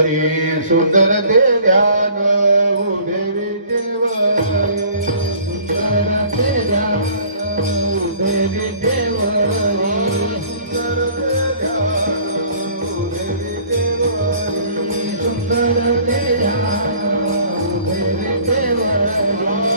हरी सुंदर ते ध्यान उभे विटेवरी सुंदर ते ध्यान उभे विटेवरी सुंदर ते ध्यान उभे विटेवरी सुंदर ते ध्यान उभे विटेवरी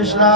कृष्ण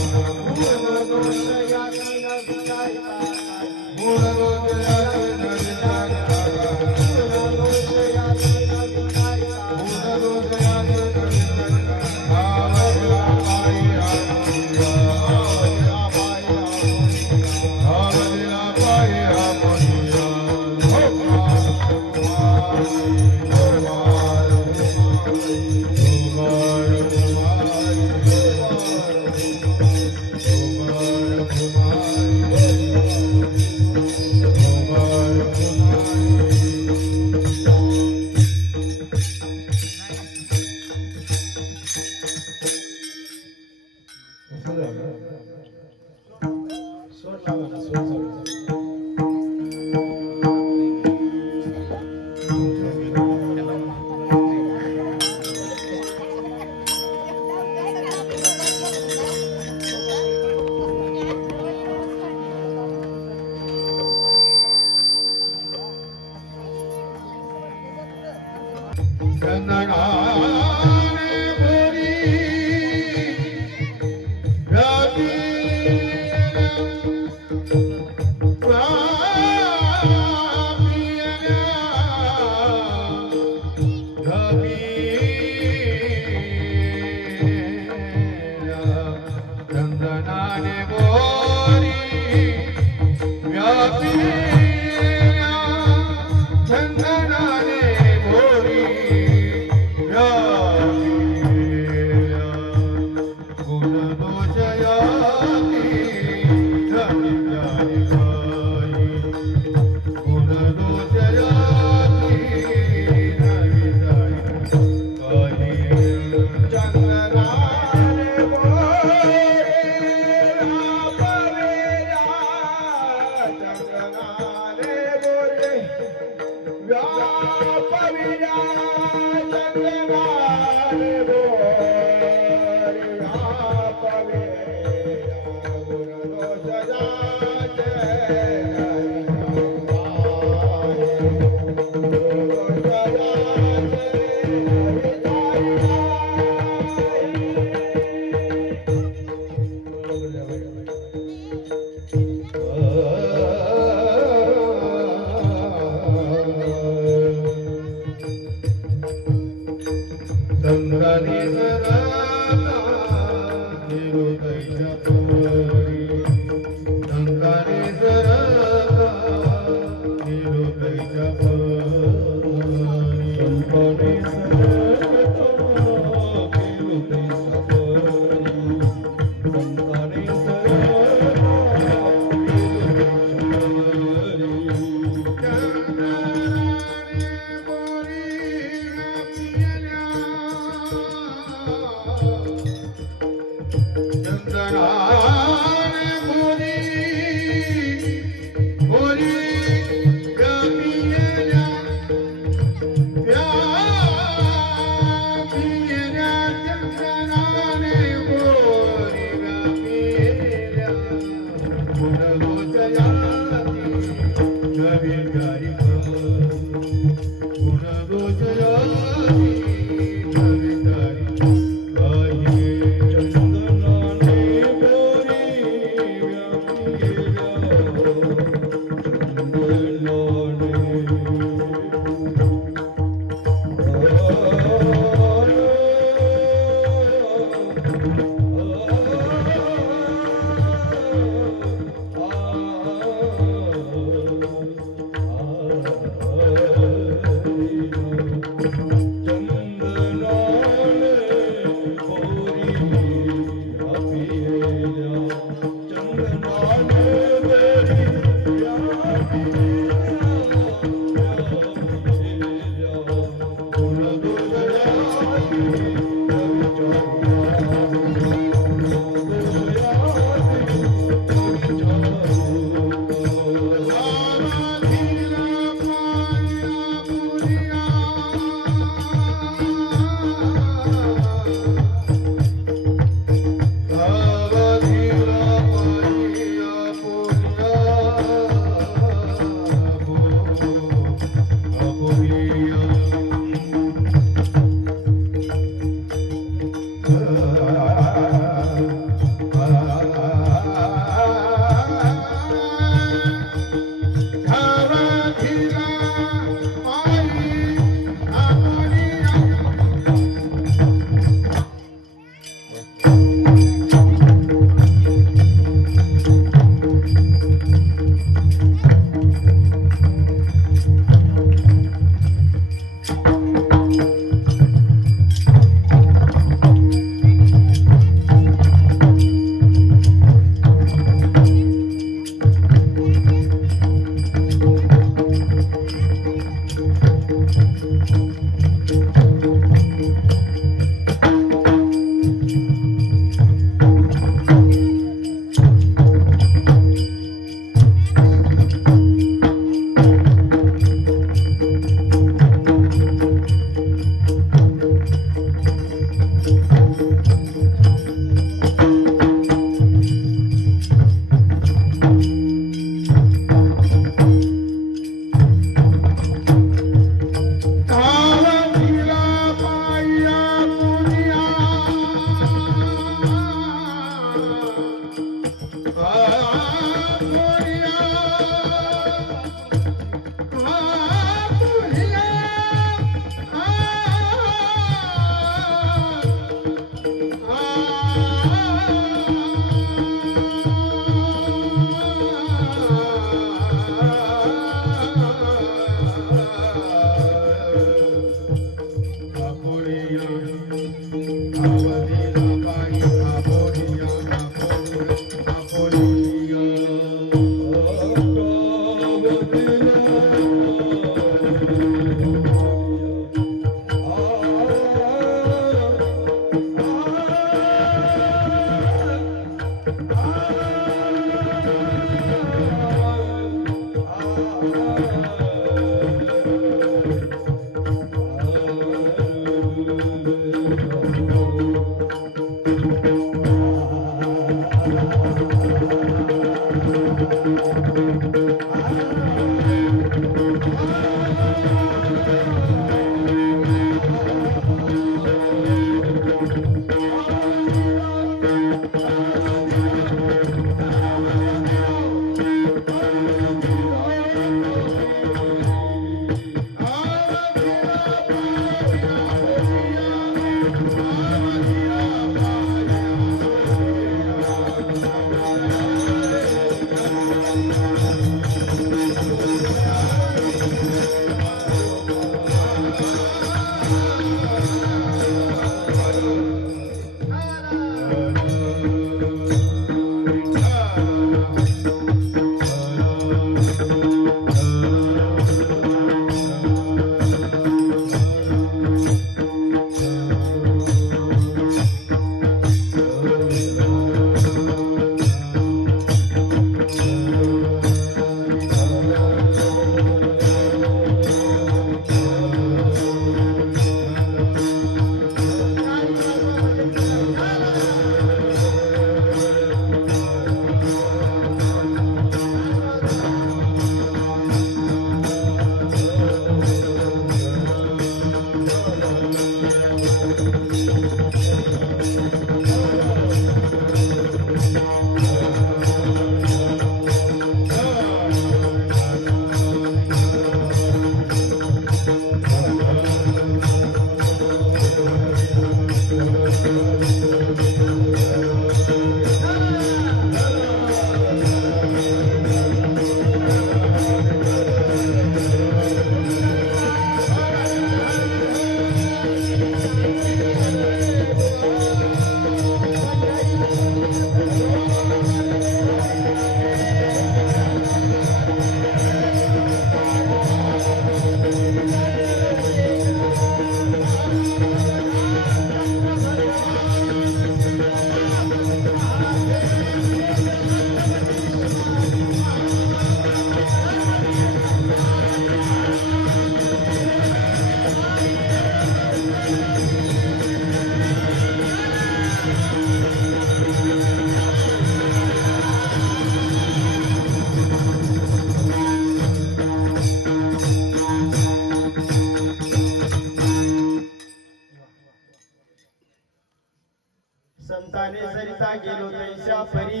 संताने सरिता गेलो तैसा परी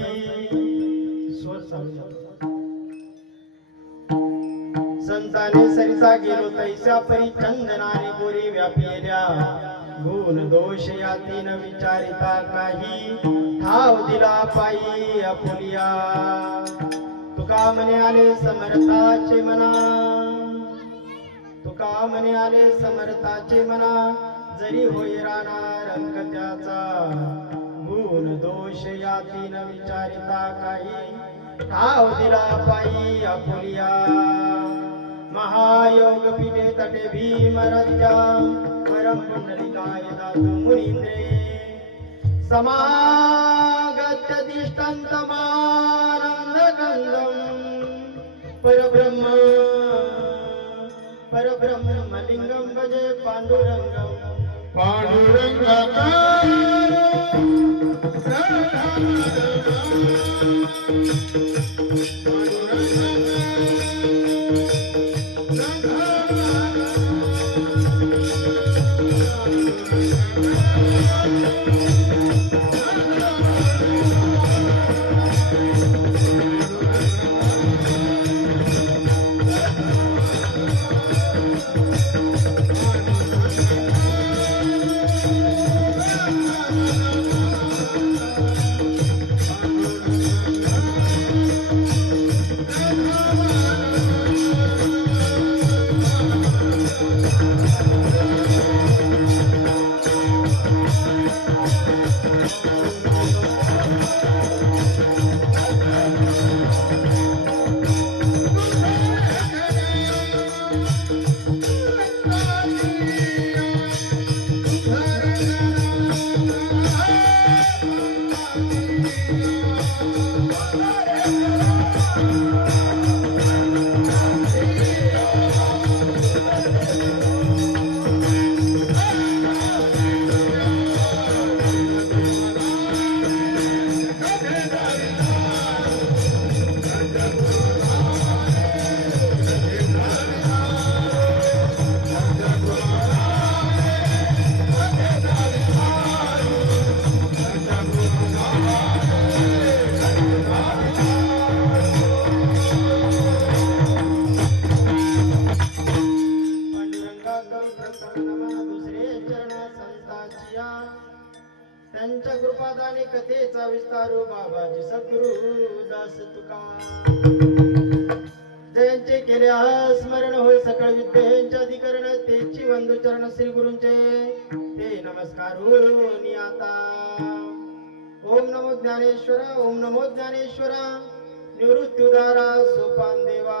स्वर संताने सरिता गेलो तैसा परी चंदनाने गोरी व्यापिल्या गुण दोष याती न विचारिता काही ठाव दिला पायी आपुलिया तुका मने आले समर्थाचे मना तुका मने आले समर्थाचे मना जरी होई राहणार अंक त्याचा गुण दोष याती न विचारिता काही ठाव दिला पायी आपुलिया महायोग पीठे तटे भीमरत्या परम पुंडलिकाय दातु मुनींद्रे समागत्य तिष्ठन्तमानन्दगन्धं परब्रह्मलिङ्गं भजे पाण्डुरङ्गं त्यांच्या कृपादाने कथेचा विस्तारू बाबाजी सद्गुरु दास तुका जयांचे केले स्मरण होय सकळ विद्येच्या अधिकरण तेची वंदू चरण श्री गुरूंचे ते नमस्कार आता ओम नमो ज्ञानेश्वरा ओम नमो ज्ञानेश्वरा निवृत्त्युदारा सोपान देवा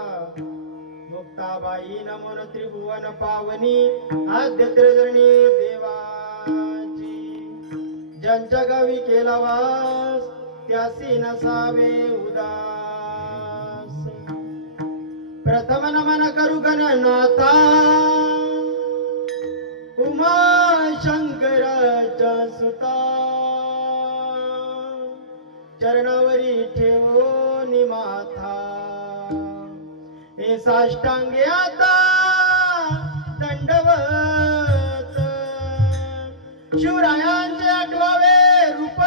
मुक्ताबाई नमो त्रिभुवन पावनी आद्य त्रिजणी देवाची ज्यांच्या गावी केला वास त्यासी नसावे उदास प्रथम नमन करू गणनाथा उमा शंकराच्या सुता चरणावरी ठेवो निमाथा हे साष्टांगे आता दंडवत शिवरायांचे आठवावे रूप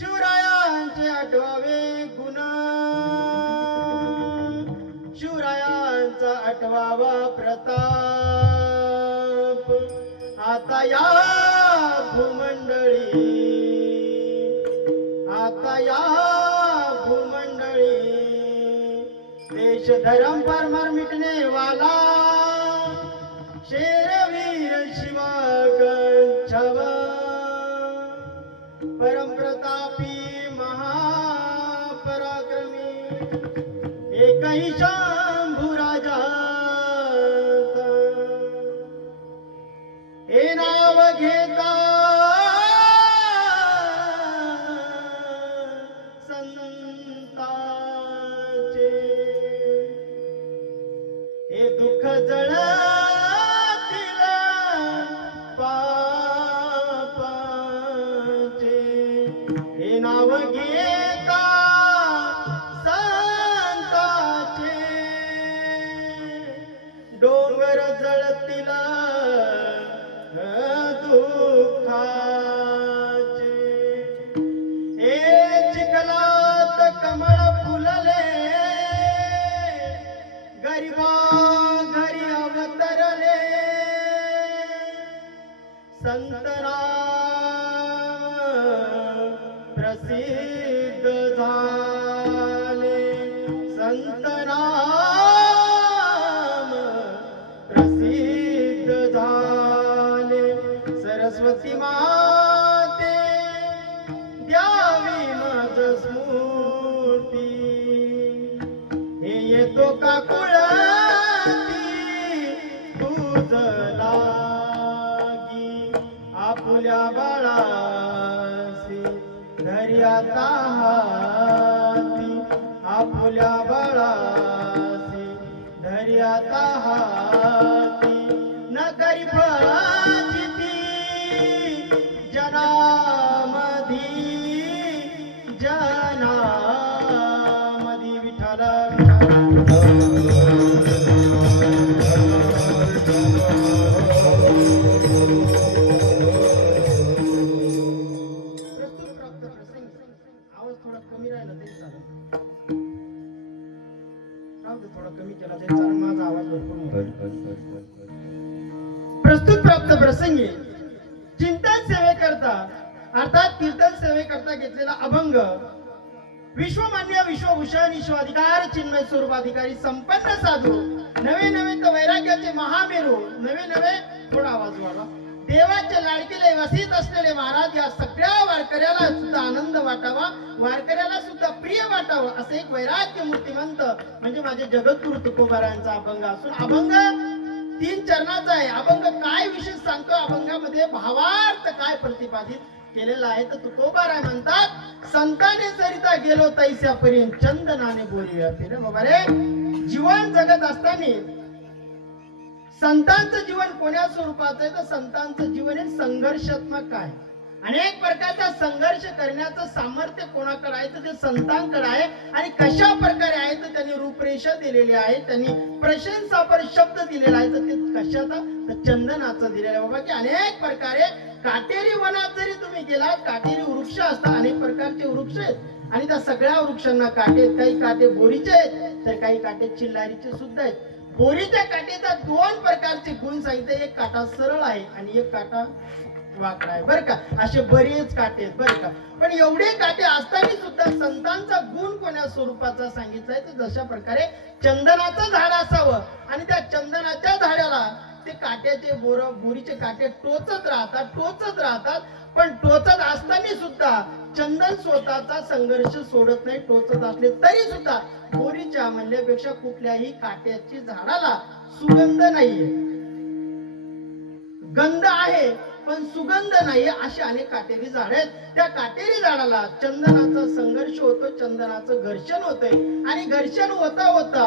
शिवरायांचे आठवावे गुण शिवरायांचा आठवावा प्रताप आता या भूमंडळी आता या भूमंडळी देश धर्म परमर मिटने वाला शेरवीर शिवा गंछवा परम प्रतापी महापराक्रमी एकही शंभू राजा हे नाव घेता संताचे हे दुःख जळतील पापाचे हे नाव घेता संताचे डोंगर जळतील दुःखाचे हे चिखलात कमळ फुलले गरिबा घरी अवतरले संतराम प्रसिद्ध झाले संतराम प्रसिद्ध झाले सरस्वती माते द्यावी माझ स्मृती हे येतो का कुळ आपुल्या बाळासी धर्याता हाती आपुल्या बाळासी धर्याता हाती न करी फजिती जनामधी विठ्ठल आवाज थोडा कमी राहिला तरी चालेल थोडा कमी केला तरी चालेल माझा आवाज भरपूर प्रस्तुत प्राप्त प्रसंगी चिंतन सेवेकरता अर्थात कीर्तन सेवेकरता घेतलेला अभंग विश्वमान्य विश्वभूषण ईश्वराधिकार चिन्मय स्वरूपाधिकारी संपन्न साधू नवे नवे तो वैराग्याचे महामेरू नवे नवे थोडा आवाज वाढवा देवाचे लाडकीले वसित असलेले महाराज या सगळ्या वारकऱ्याला सुद्धा आनंद वाटावा वारकऱ्याला सुद्धा प्रिय वाटावं असं एक वैराग्य मूर्तिमंत म्हणजे माझे जगद्गुरु तुकोबारायांचा अभंग असून अभंग 3 चरणाचा आहे अभंग काय विशेष सांगतो अभंगामध्ये भावार्थ काय प्रतिपादित केलेला आहे तर तुकोबाराय म्हणतात संताने सरिता गेलो तैस्यापर्यंत चंदनाने बोरी व्यापी रे बाबा रे जीवन जगत असताना संतांचं जीवन कोण्या स्वरूपाचं आहे तर संतांचं जीवन हे संघर्षात्मक आहे अनेक प्रकारचा संघर्ष करण्याचं सामर्थ्य कोणाकडे आहे तर ते संतांकडे आहे आणि कशा प्रकारे आहे तर त्यांनी रूपरेषा दिलेली आहे त्यांनी प्रशंसापर शब्द दिलेला आहे तर ते कशाचा तर चंदनाचा दिलेला बाबा की अनेक प्रकारे काटेरी वनात जरी तुम्ही गेलात काटेरी वृक्ष असतात अनेक प्रकारचे वृक्ष आहेत आणि त्या सगळ्या वृक्षांना काटे आहेत काही काटे बोरीचे आहेत तर काही काटे चिल्लारीचे सुद्धा आहेत बोरीच्या काटेचा 2 प्रकारचे गुण सांगितले एक काटा सरळ आहे आणि एक काटा वाकडा आहे बरं का असे बरेच काटे आहेत बरं का पण एवढे काटे असताना सुद्धा संतांचा गुण कोण्या स्वरूपाचा सांगितलाय तर जशा प्रकारे चंदनाचं झाड असावं आणि त्या चंदनाच्या झाडाला ते काट्याचे बोरीचे काटे टोचत राहतात पण टोचत असताना सुद्धा चंदन स्वतःचा संघर्ष सोडत नाही टोचत असले तरी सुद्धा बोरीच्या म्हणल्यापेक्षा कुठल्याही काट्याची झाडाला सुगंध नाहीये गंध आहे पण सुगंध नाही अशी अनेक काटेरी झाड आहेत त्या काटेरी झाडाला चंदनाचा संघर्ष होतो चंदनाचं घर्षण होतंय आणि घर्षण होता होता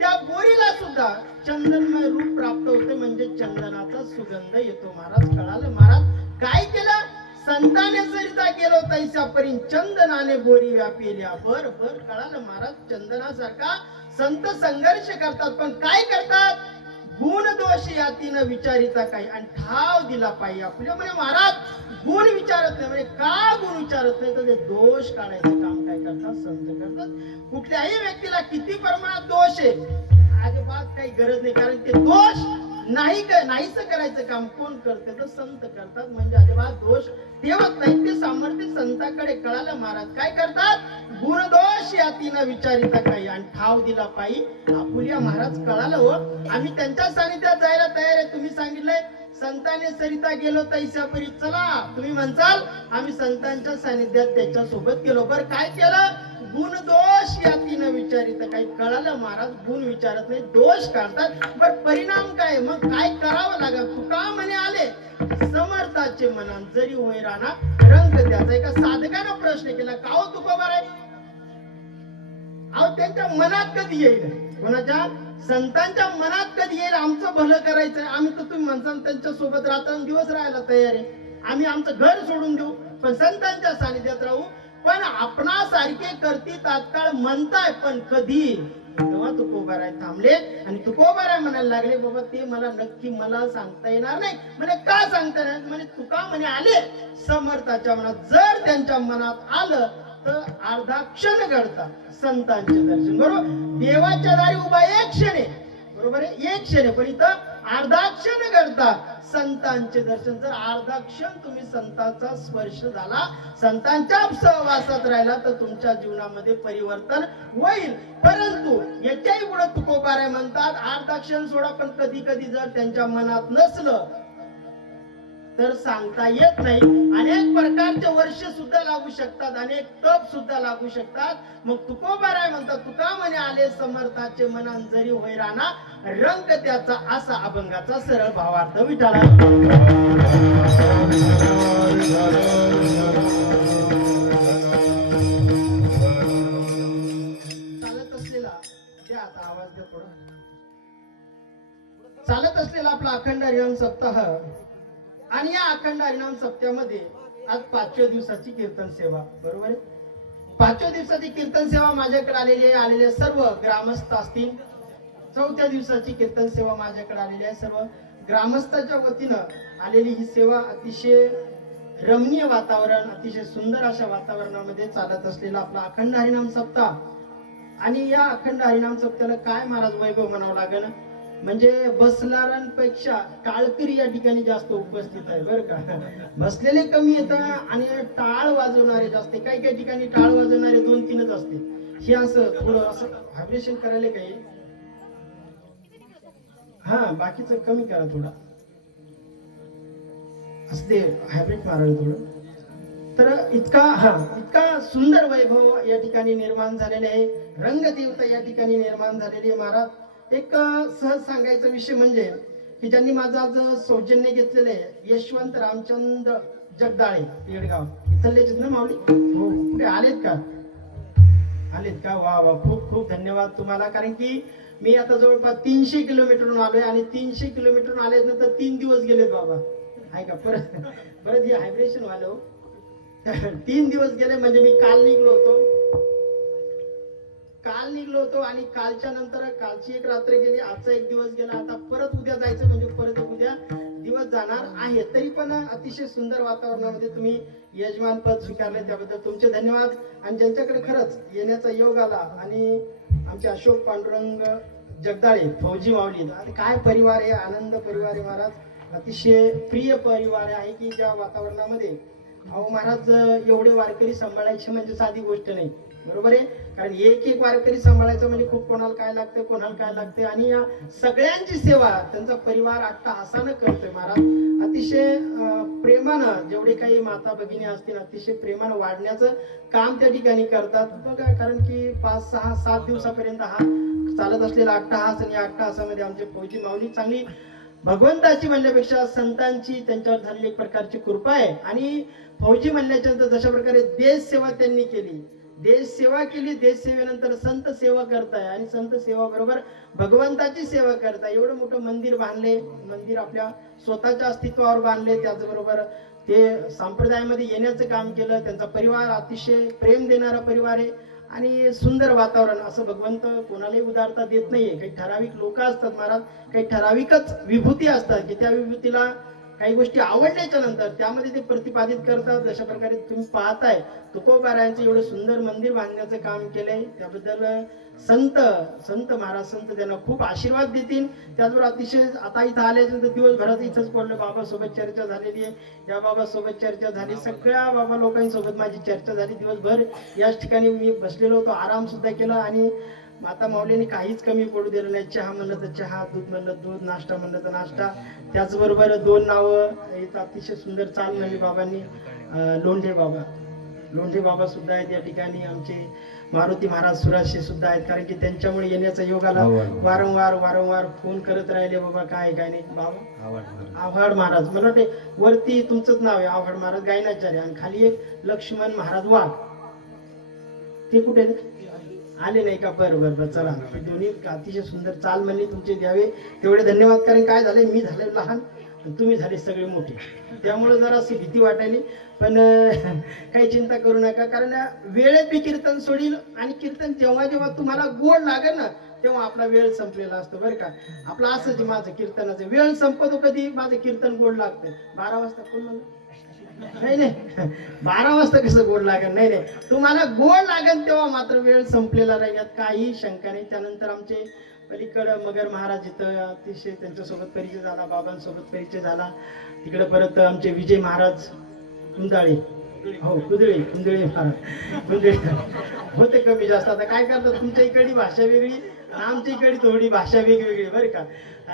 त्या बोरीला सुद्धा चंदनमय रूप प्राप्त होते म्हणजे चंदनाचा सुगंध येतो महाराज कळालं महाराज काय केलं संताने सरिता गेलो तैस्यापर्यंत चंदनाने बोरी व्यापिल्या बर कळालं महाराज चंदनासारखा संत संघर्ष करतात पण काय करतात गुण दोष यातीनं विचारिता काही आणि ठाव दिला पाहिजे आपल्या म्हणे महाराज गुण विचारत नाही म्हणजे का गुण विचारत नाही तर ते दोष काढायचं काम काय करतात संत करतात कुठल्याही व्यक्तीला किती प्रमाणात दोष आहे अजिबात काही गरज नाही कारण ते दोष नाहीच करायचं काम कोण करते तर संत करतात म्हणजे अजिबात दोष ठेवत नाही ते सामर्थ्य संतांकडे कळालं महाराज काय करतात गुण दोष यातीनं विचारिता काही आणि ठाव दिला पाहिजे आपुल्या महाराज कळालं हो आम्ही त्यांच्या सानिध्यात जायला तयार आहे तुम्ही सांगितलंय संताने सरिता गेलो तैस्यापरी चला तुम्ही म्हणसाल आम्ही संतांच्या सानिध्यात त्याच्या सोबत गेलो बरं काय केलं गुण दोष यातीनं विचारित काही कळालं महाराज गुण विचारत नाही दोष काढतात बर परिणाम काय मग काय करावं लागेल तुका म्हणे आले समर्थाचे मनात जरी होय राणा रंग त्याचा एका साधकानं प्रश्न केला का हो तुकोबार आहे अहो त्यांच्या मनात कधी येईल कोणाच्या संतांच्या मनात कधी येईल आमचं भलं करायचंय आम्ही तर तुम्ही म्हणता त्यांच्या सोबत रात्रंदिवस राहायला तयार आहे आम्ही आमचं घर सोडून देऊ पण संतांच्या सानिध्यात राहू पण आपणासारखे करती तात्काळ म्हणताय पण कधी तेव्हा तुकोबाराय थांबले आणि तुकोबाराय म्हणायला लागले बाबा ते मला नक्की मला सांगता येणार नाही म्हणे का सांगता येणार म्हणे तुका म्हणे आले समर्थाच्या मनात जर त्यांच्या मनात आलं तर अर्धा क्षण घडतात संतांचे दर्शन बरोबर देवाच्या दारी उभा एक क्षण आहे बरोबर आहे एक क्षण आहे पण इथं अर्धा क्षण घडतात संतांचे दर्शन जर अर्धा क्षण तुम्ही संतांचा स्पर्श झाला संतांच्या सहवासात राहिला तर तुमच्या जीवनामध्ये परिवर्तन होईल परंतु याच्याही पुढे तुकोबाराय म्हणतात अर्धा क्षण सोडा पण कधी कधी जर त्यांच्या मनात नसलं तर सांगता येत नाही. अनेक प्रकारचे वर्ष सुद्धा लागू शकतात, अनेक तप सुद्धा लागू शकतात. मग तुकोबाराय म्हणतात, तुका म्हणे आले समर्थाचे मनान जरी होय राणा रंग त्याचा, असा अभंगाचा सरळ भावार्थ विठाला. चालत असलेला द्या आता आवाज द्या थोडा. चालत असलेला आपला अखंड हरिनाम सप्ताह आणि या अखंड हरिनाम सप्त्यामध्ये आज 5व्या दिवसाची कीर्तन सेवा, बरोबर आहे. 5व्या दिवसाची कीर्तन सेवा माझ्याकडे आलेले सर्व ग्रामस्थ असतील. 4थ्या दिवसाची कीर्तन सेवा माझ्याकडे आलेली आहे. सर्व ग्रामस्थाच्या वतीनं आलेली ही सेवा अतिशय रमणीय वातावरण, अतिशय सुंदर अशा वातावरणामध्ये चालत असलेला आपला अखंड हरिनाम सप्ताह. आणि या अखंड हरिनाम सप्त्याला काय महाराज वैभव म्हणावं लागेल, म्हणजे बसणाऱ्यांपेक्षा टाळकरी या ठिकाणी जास्त उपस्थित आहे बरं का. बसलेले कमी येतात आणि टाळ वाजवणारे जास्त. काही काही ठिकाणी टाळ वाजवणारे 2-3च असते. हे असं थोडं असं व्हायब्रेशन करायला काही, हा बाकीचं कमी करा थोडा, असं ते हायब्रिड मारायला थोडं. तर इतका सुंदर वैभव या ठिकाणी निर्माण झालेले आहे. रंगदेवता या ठिकाणी निर्माण झालेली आहे. महाराज एक सहज सांगायचा विषय म्हणजे की ज्यांनी माझं आज सौजन्य घेतलेलं आहे, यशवंत रामचंद्र जगदाळे येडगाव इथलेच ना माऊली, हो कुठे आलेत का? आलेत का? वा वा, खूप खूप धन्यवाद तुम्हाला. कारण की मी आता जवळपास 300 किलोमीटरहून आलोय आणि 300 किलोमीटरहून आले नंतर 3 दिवस गेलेत बाबा, आहे का? परत हे हायब्रेशन व्हायला हो. 3 दिवस गेले म्हणजे मी काल निघलो होतो आणि कालच्या नंतर कालची एक रात्र गेली, आजचा एक दिवस गेला, आता परत उद्या जायचं म्हणजे परत उद्या दिवस जाणार आहे. तरी पण अतिशय सुंदर वातावरणामध्ये तुम्ही यजमान पद स्वीकारले त्याबद्दल तुमचे धन्यवाद. आणि ज्यांच्याकडे खरंच येण्याचा योग आला आणि आमचे अशोक पांडुरंग जगदाळे फौजी माऊली, काय परिवार आहे, आनंद परिवार आहे महाराज. अतिशय प्रिय परिवार आहे की ज्या वातावरणामध्ये अहो महाराज एवढे वारकरी सांभाळायचे म्हणजे साधी गोष्ट नाही, बरोबर आहे. कारण एक वारकरी सांभाळायचं म्हणजे खूप कोणाला काय लागते आणि या सगळ्यांची सेवा त्यांचा परिवार अट्टहासानं करतोय महाराज. अतिशय प्रेमानं जेवढे काही माता भगिनी असतील अतिशय प्रेमानं वाढण्याचं काम त्या ठिकाणी करतात बघा. कारण की 5, 6, 7 दिवसापर्यंत हा चालत असलेला अट्टहास आणि या अट्टहासामध्ये आमचे फौजी माऊली चांगली भगवंताची म्हणल्यापेक्षा संतांची त्यांच्यावर झालेली एक प्रकारची कृपा आहे. आणि फौजी म्हणल्याच्या नंतर जशा प्रकारे देश सेवा त्यांनी केली, देश सेवेनंतर संत सेवा करताय आणि संत सेवा बरोबर भगवंताची सेवा करताय. एवढं मोठं मंदिर बांधले, मंदिर आपल्या स्वतःच्या अस्तित्वावर बांधले, त्याचबरोबर ते संप्रदायामध्ये येण्याचं काम केलं. त्यांचा परिवार अतिशय प्रेम देणारा परिवार आहे आणि सुंदर वातावरण. असं भगवंत कोणालाही उदारता देत नाहीये. काही ठराविक लोक असतात महाराज, काही ठराविकच विभूती असतात की त्या विभूतीला काही गोष्टी आवडल्याच्या नंतर त्यामध्ये ते प्रतिपादित करतात. जशा प्रकारे तुम्ही पाहताय तुकोबारायांचं एवढं सुंदर मंदिर बांधण्याचं काम केलंय, त्याबद्दल संत महाराज संत त्यांना खूप आशीर्वाद देतील. त्याचबरोबर अतिशय आता इथं आल्यानंतर दिवसभरात इथंच पडलं, बाबासोबत चर्चा झालेली आहे, या बाबासोबत चर्चा झाली, सगळ्या बाबा लोकांसोबत माझी चर्चा झाली. दिवसभर याच ठिकाणी मी बसलेलो होतो, आराम सुद्धा केला आणि माता माऊलींनी काहीच कमी पडू दिलं नाही. चहा म्हणलं तर चहा, दूध म्हणलं दूध, नाश्ता म्हणलं तर नाश्ता. त्याचबरोबर 2 नावं इथं अतिशय सुंदर चाल म्हणली बाबांनी, लोंढे बाबा सुद्धा आहेत या ठिकाणी. आमचे मारुती महाराज सुराशे सुद्धा आहेत, कारण की त्यांच्यामुळे येण्याचा योग आला. वारंवार फोन करत राहिले, बाबा काय नाही बाबा. आव्हाड महाराज, मला वाटते वरती तुमचंच नाव आहे आव्हाड महाराज गायनाचार्य, आणि खाली एक लक्ष्मण महाराज वाघ, ते कुठे आले नाही का? बरं चला. दोन्ही अतिशय सुंदर चाल म्हणली, तुमचे द्यावे तेवढे धन्यवाद. कारण काय झालंय, मी झाले लहान, तुम्ही झाले सगळे मोठे, त्यामुळे जरा अशी भीती वाटायली. पण काही चिंता करू नका, कारण वेळेत मी कीर्तन सोडील आणि कीर्तन जेव्हा तुम्हाला गोड लागेल ना तेव्हा आपला वेळ संपलेला असतो बरं का. आपलं असंच माझं कीर्तनाचं वेळ संपतो कधी, माझं कीर्तन गोड लागतं 12 वाजता. कोण म्हणलं? नाही 12 वाजता कसं गोड लागेल, नाही तुम्हाला गोड लागेल तेव्हा मात्र वेळ संपलेला राहील, यात काही शंका नाही. त्यानंतर आमचे पलीकडं मगर महाराज इथं अतिशय त्यांच्यासोबत परिचय झाला, बाबांसोबत परिचय झाला. तिकडे परत आमचे विजय महाराज कुंदाळे, हो कुंदळे महाराज होते कमी जास्त. आता काय करतात, तुमच्या इकडची भाषा वेगळी, आमच्या इकडे थोडी भाषा वेगवेगळी बरं का.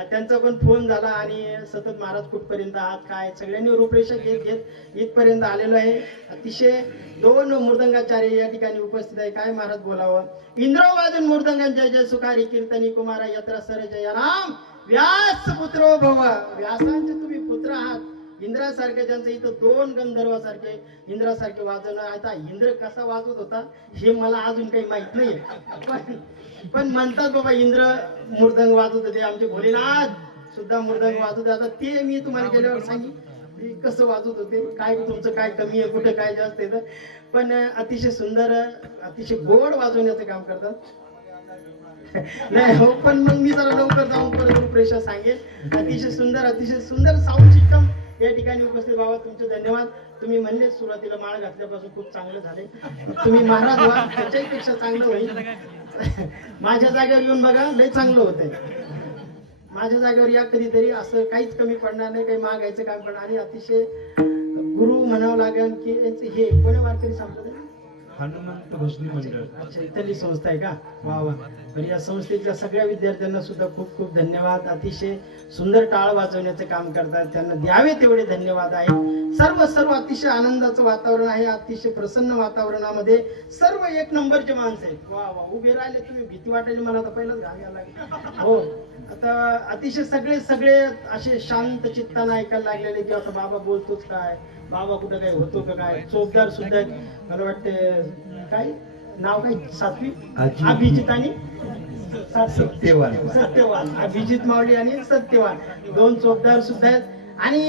त्यांचा पण फोन झाला आणि सतत महाराज कुठपर्यंत आहात काय सगळ्यांनी रूपरेषा घेत घेत इथपर्यंत आलेलो आहे. अतिशय 2 मृदंगाचार्य या ठिकाणी उपस्थित आहे. काय महाराज बोलावं. इंद्र वाजून मृदंगांच्या जय सुखारी कीर्तनी कुमारा यत्र सर जय राम व्यास पुत्रो भव. व्यासांचे तुम्ही पुत्र आहात. इंद्रासारखे ज्यांचं इथं 2 गंधर्वासारखे इंद्रासारखे वाजवणं. आता इंद्र कसा वाजवत होता हे मला अजून काही माहित नाहीये, पण म्हणतात बाबा इंद्र मृदंग वाजवत होते. आमचे भोलेनाथ सुद्धा मृदंग वाजवत होते. आता ते मी तुम्हाला गेल्यावर सांगितलं कसं वाजवत होते, काय तुमचं काय कमी आहे, कुठे काय जास्त आहे. पण अतिशय सुंदर अतिशय गोड वाजवण्याचं काम करतात. नाही हो, पण मग मी जरा लवकर जाऊन परत रूपरेषा सांगेन. अतिशय सुंदर साऊंड सिस्टम या ठिकाणी उपस्थित. बाबा तुमचे धन्यवाद. तुम्ही म्हणले सुरुवातीला माळ घातल्यापासून खूप चांगलं झाले. तुम्ही महाराज व्हा, त्याच्याही पेक्षा चांगलं होईल. माझ्या जागेवर येऊन बघा, लय चांगलं होतंय. माझ्या जागेवर या कधीतरी, असं काहीच कमी पडणार नाही, काही मागायचं काम करणार. आणि अतिशय गुरु म्हणावं लागेल की यांचे हे कोण्या वारकरी संप्रदाय हनुमंत भजनी मंडळ. अच्छा, इथली संस्था आहे का. वा वा. तर या संस्थेच्या सगळ्या विद्यार्थ्यांना सुद्धा खूप खूप धन्यवाद. अतिशय सुंदर टाळ वाजवण्याचे काम करतात, त्यांना द्यावे तेवढे धन्यवाद आहे. सर्व अतिशय आनंदाचं वातावरण आहे. अतिशय प्रसन्न वातावरणामध्ये सर्व 1 नंबरचे माणसं आहेत. वा वा. उभे राहिले तुम्ही, भीती वाटायली मला तर पहिलाच घाम यायला लागला. हो, आता अतिशय सगळे असे शांत चित्तानं ऐकायला लागलेले की आता बाबा बोलतोच काय, बाबा कुठं काय होतो का काय. चोपदार सुद्धा मला वाटते काय नाव काय सात्विक अभिजित आणि सत्यवान अभिजित माऊली आणि सत्यवान 2 चोपदार सुद्धा आहेत. आणि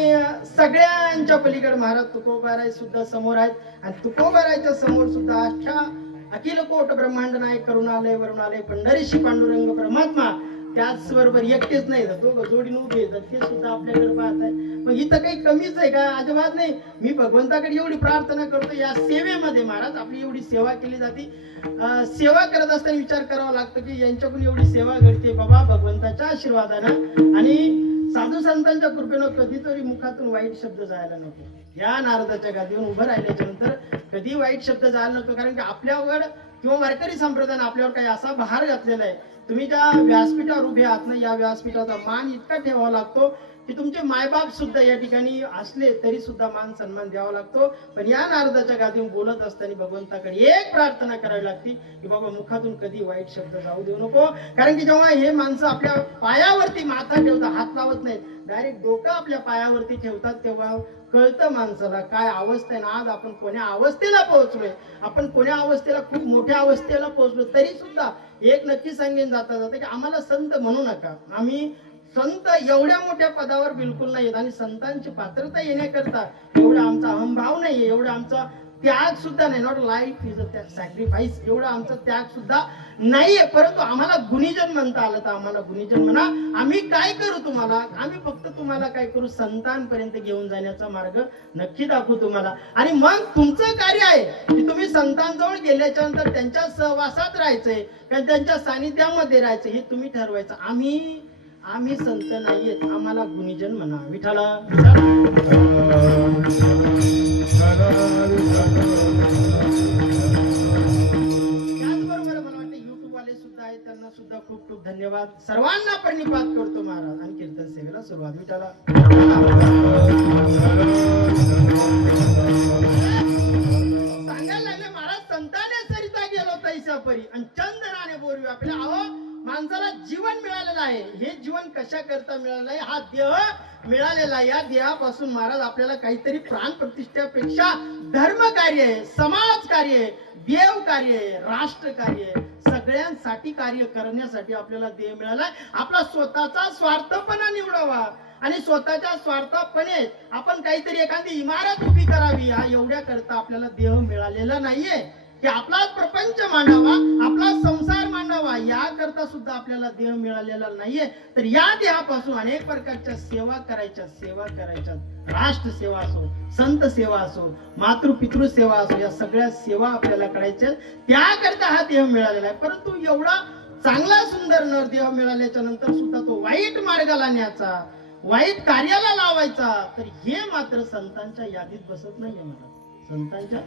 सगळ्यांच्या पलीकडे महाराज तुकोबाराय सुद्धा समोर आहेत. आणि तुकोबारायच्या समोर सुद्धा अख्ख्या अखिल कोट ब्रह्मांड नायक करुणालय वरुणालय पंढरीशी पांडुरंग परमात्मा त्याचबरोबर एकटेच नाही, दोघं जोडीने उभे येतात, ते सुद्धा आपल्याकडे पाहत आहे. मग इथं काही कमीच आहे का. अजिबात नाही. मी भगवंताकडे एवढी प्रार्थना करतो या सेवेमध्ये. महाराज आपली एवढी सेवा केली जाते. सेवा करत असताना विचार करावा लागतो की यांच्याकडून एवढी सेवा घडते बाबा भगवंताच्या आशीर्वादानं आणि साधू संतांच्या कृपेनं. कधीतरी मुखातून वाईट शब्द जायला नको. या नारदाच्या गादीवर उभं राहिल्याच्या नंतर कधी वाईट शब्द जायला नको. कारण की आपल्यावर किंवा वारकरी संप्रदायाने आपल्यावर काही असा भार घातलेला आहे. तुम्ही ज्या व्यासपीठावर उभे आहात ना, या व्यासपीठाचा मान इतका ठेवावा लागतो की तुमचे मायबाप सुद्धा या ठिकाणी असले तरी सुद्धा मान सन्मान द्यावा लागतो. पण या नारदाच्या गादीवर बोलत असताना भगवंताकडे एक प्रार्थना करावी लागते की बाबा मुखातून कधी वाईट शब्द जाऊ देऊ नको. कारण की जेव्हा हे माणसं आपल्या पायावरती माथा ठेवतात, हात लावत नाहीत, डायरेक्ट डोकं आपल्या पायावरती ठेवतात, तेव्हा कळतं माणसाला काय अवस्था आहे ना. आज आपण कोण्या अवस्थेला पोहोचलोय, आपण कोण्या अवस्थेला, खूप मोठ्या अवस्थेला पोहोचलो. तरी सुद्धा एक नक्की सांगेन जाता की आम्हाला संत म्हणू नका. आम्ही संत एवढ्या मोठ्या पदावर बिलकुल नाही. आणि संतांची पात्रता येण्याकरता एवढा आमचा अहंभाव नाहीये, एवढा आमचा त्याग सुद्धा नाही. Not life is a sacrifice, एवढा आमचा त्याग सुद्धा नाहीये. परंतु आम्हाला गुणीजन म्हणता आलं तर आम्हाला गुणीजन म्हणा. आम्ही काय करू तुम्हाला, आम्ही फक्त तुम्हाला काय करू, संतांपर्यंत घेऊन जाण्याचा मार्ग नक्की दाखवू तुम्हाला. आणि मग तुमचं कार्य आहे की तुम्ही संतांजवळ गेल्याच्या नंतर त्यांच्या सहवासात राहायचंय किंवा त्यांच्या सानिध्यामध्ये राहायचं हे तुम्ही ठरवायचं. आम्ही संत नाहीयेत, आम्हाला गुणीजन म्हणा. विठाला त्यांना सुद्धा खूप खूप धन्यवाद. सर्वांना प्रणिपात करतो महाराज आणि कीर्तन सेवेला सुरुवात. विठाला सांगायला लागले महाराज संताने सरिता गेलो तैसा परी आणि चंद्राने बोरवी. आपल्या माणसाला जीवन मिळालेलं आहे. हे जीवन कशा करता मिळालेलं आहे, हा देह मिळालेला आहे. या देहापासून महाराज आपल्याला काहीतरी प्राण प्रतिष्ठेपेक्षा धर्म कार्य आहे, समाज कार्य आहे, देव कार्य आहे, राष्ट्र कार्य आहे, सगळ्यांसाठी कार्य करण्यासाठी आपल्याला देह मिळालाय. आपला स्वतःचा स्वार्थपणा निवडावा आणि स्वतःच्या स्वार्थापणे आपण काहीतरी एखादी इमारत उभी करावी, हा एवढ्या करता आपल्याला देह मिळालेला नाहीये की आपलाच प्रपंच मांडावा, आपला संसार मांडावा, या करता सुद्धा आपल्याला देह मिळालेला नाहीये. तर या देहापासून अनेक प्रकारच्या सेवा करायच्या, राष्ट्र सेवा असो, संत सेवा असो, मातृपितृ सेवा असो, या सगळ्या सेवा आपल्याला करायच्या. त्याकरता हा देह मिळालेला आहे. परंतु एवढा चांगला सुंदर नरदेह मिळाल्याच्या नंतर सुद्धा तो वाईट मार्गाला न्यायचा, वाईट कार्याला लावायचा, तर हे मात्र संतांच्या यादीत बसत नाहीये. मला संतांच्या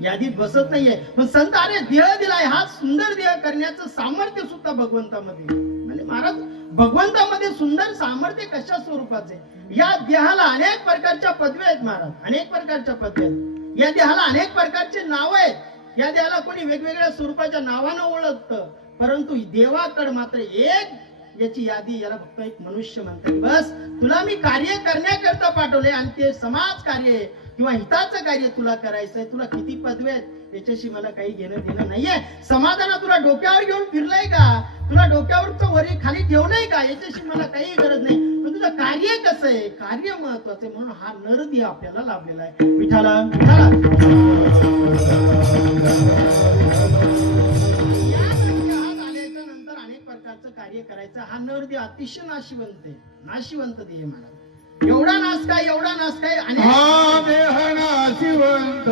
यादीत बसत नाहीये. पण संत अरे देह दिलाय, हा सुंदर देह करण्याचं सामर्थ्य सुद्धा भगवंतामध्ये. म्हणजे महाराज भगवंतामध्ये सुंदर सामर्थ्य कशा स्वरूपाचे. या देहाला अनेक प्रकारच्या पदव्या आहेत महाराज, अनेक प्रकारच्या पदव्या आहेत. या देहाला अनेक प्रकारचे नाव आहेत. या देहाला कोणी वेगवेगळ्या स्वरूपाच्या नावानं ओळखतं, परंतु देवाकडे मात्र एक याची यादी, याला फक्त एक मनुष्य म्हणतात. बस तुला मी कार्य करण्याकरता पाठवले आणि ते समाज कार्य किंवा हिताचं कार्य तुला करायचंय. तुला किती पदवे आहेत त्याच्याशी मला काही घेणं देणं नाहीये. समाधाना तुला डोक्यावर घेऊन फिरलाय का, तुला डोक्यावरचं वरी खाली ठेवलंय का, याच्याशी मला काही गरज नाही. पण तुझं कार्य कसं आहे, कार्य महत्वाचं आहे. म्हणून हा नरदेह आपल्याला लाभलेला आहे. विठाला विठाला कार्य करायचं. हा नरदेह अतिशय नाशिवंत आहे, नाशिवंत देह महाराज. एवढा नाश काय, एवढा नाश काय. हा देह नाशिवंत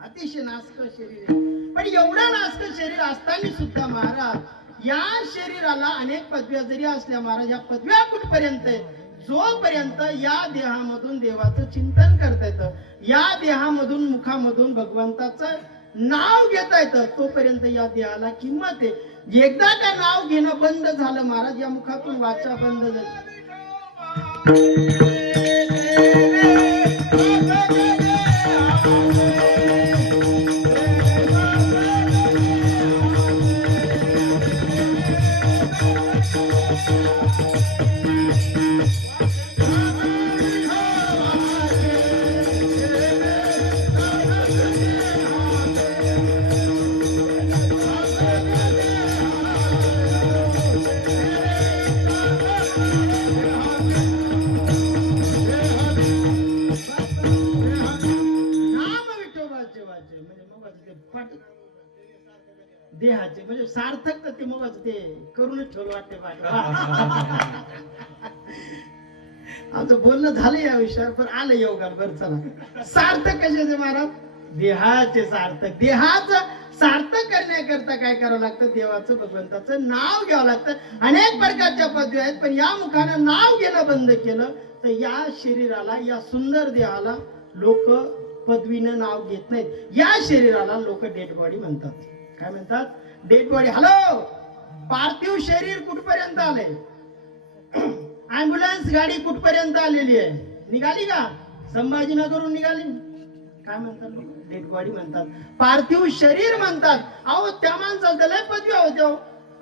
अतिशय नासक शरीर आहे. पण एवढा नासक शरीर असताना सुद्धा महाराज या शरीराला अनेक पदव्या जरी असल्या महाराज, या पदव्या कुठपर्यंत आहेत, जोपर्यंत या देहामधून देवाचं चिंतन करता येतं, या देहामधून मुखामधून भगवंताचं नाव घेता येतं, तोपर्यंत या देहाला किंमत आहे. एकदा का नाव घेणं बंद झालं महाराज, या मुखातून वाचा बंद झाली. देहाचे म्हणजे सार्थक तर ते मग ते करूनच ठेवलं वाटते. आमचं बोलणं झालं या विषयावर, पण आलं योगाला. बरं चला, सार्थक कशाचे महाराज, देहाचे सार्थक. देहाचं सार्थक करण्याकरता काय करावं लागतं, देवाचं भगवंताचं नाव घ्यावं लागतं. अनेक प्रकारच्या पदवी आहेत, पण या मुखानं नाव घेणं बंद केलं तर या शरीराला, या सुंदर देहाला लोक पदवीनं नाव घेत नाहीत. या शरीराला लोक डेड बॉडी म्हणतात. काय म्हणतात, डेड बॉडी. हॅलो, पार्थिव शरीर कुठपर्यंत आले, ऍम्ब्युलन्स गाडी कुठपर्यंत आलेली आहे, निघाली का, संभाजीनगरहून निघाली. काय म्हणतात, डेड बॉडी म्हणतात, पार्थिव शरीर म्हणतात. अहो त्या माणसाला लय पदव्या होत्या.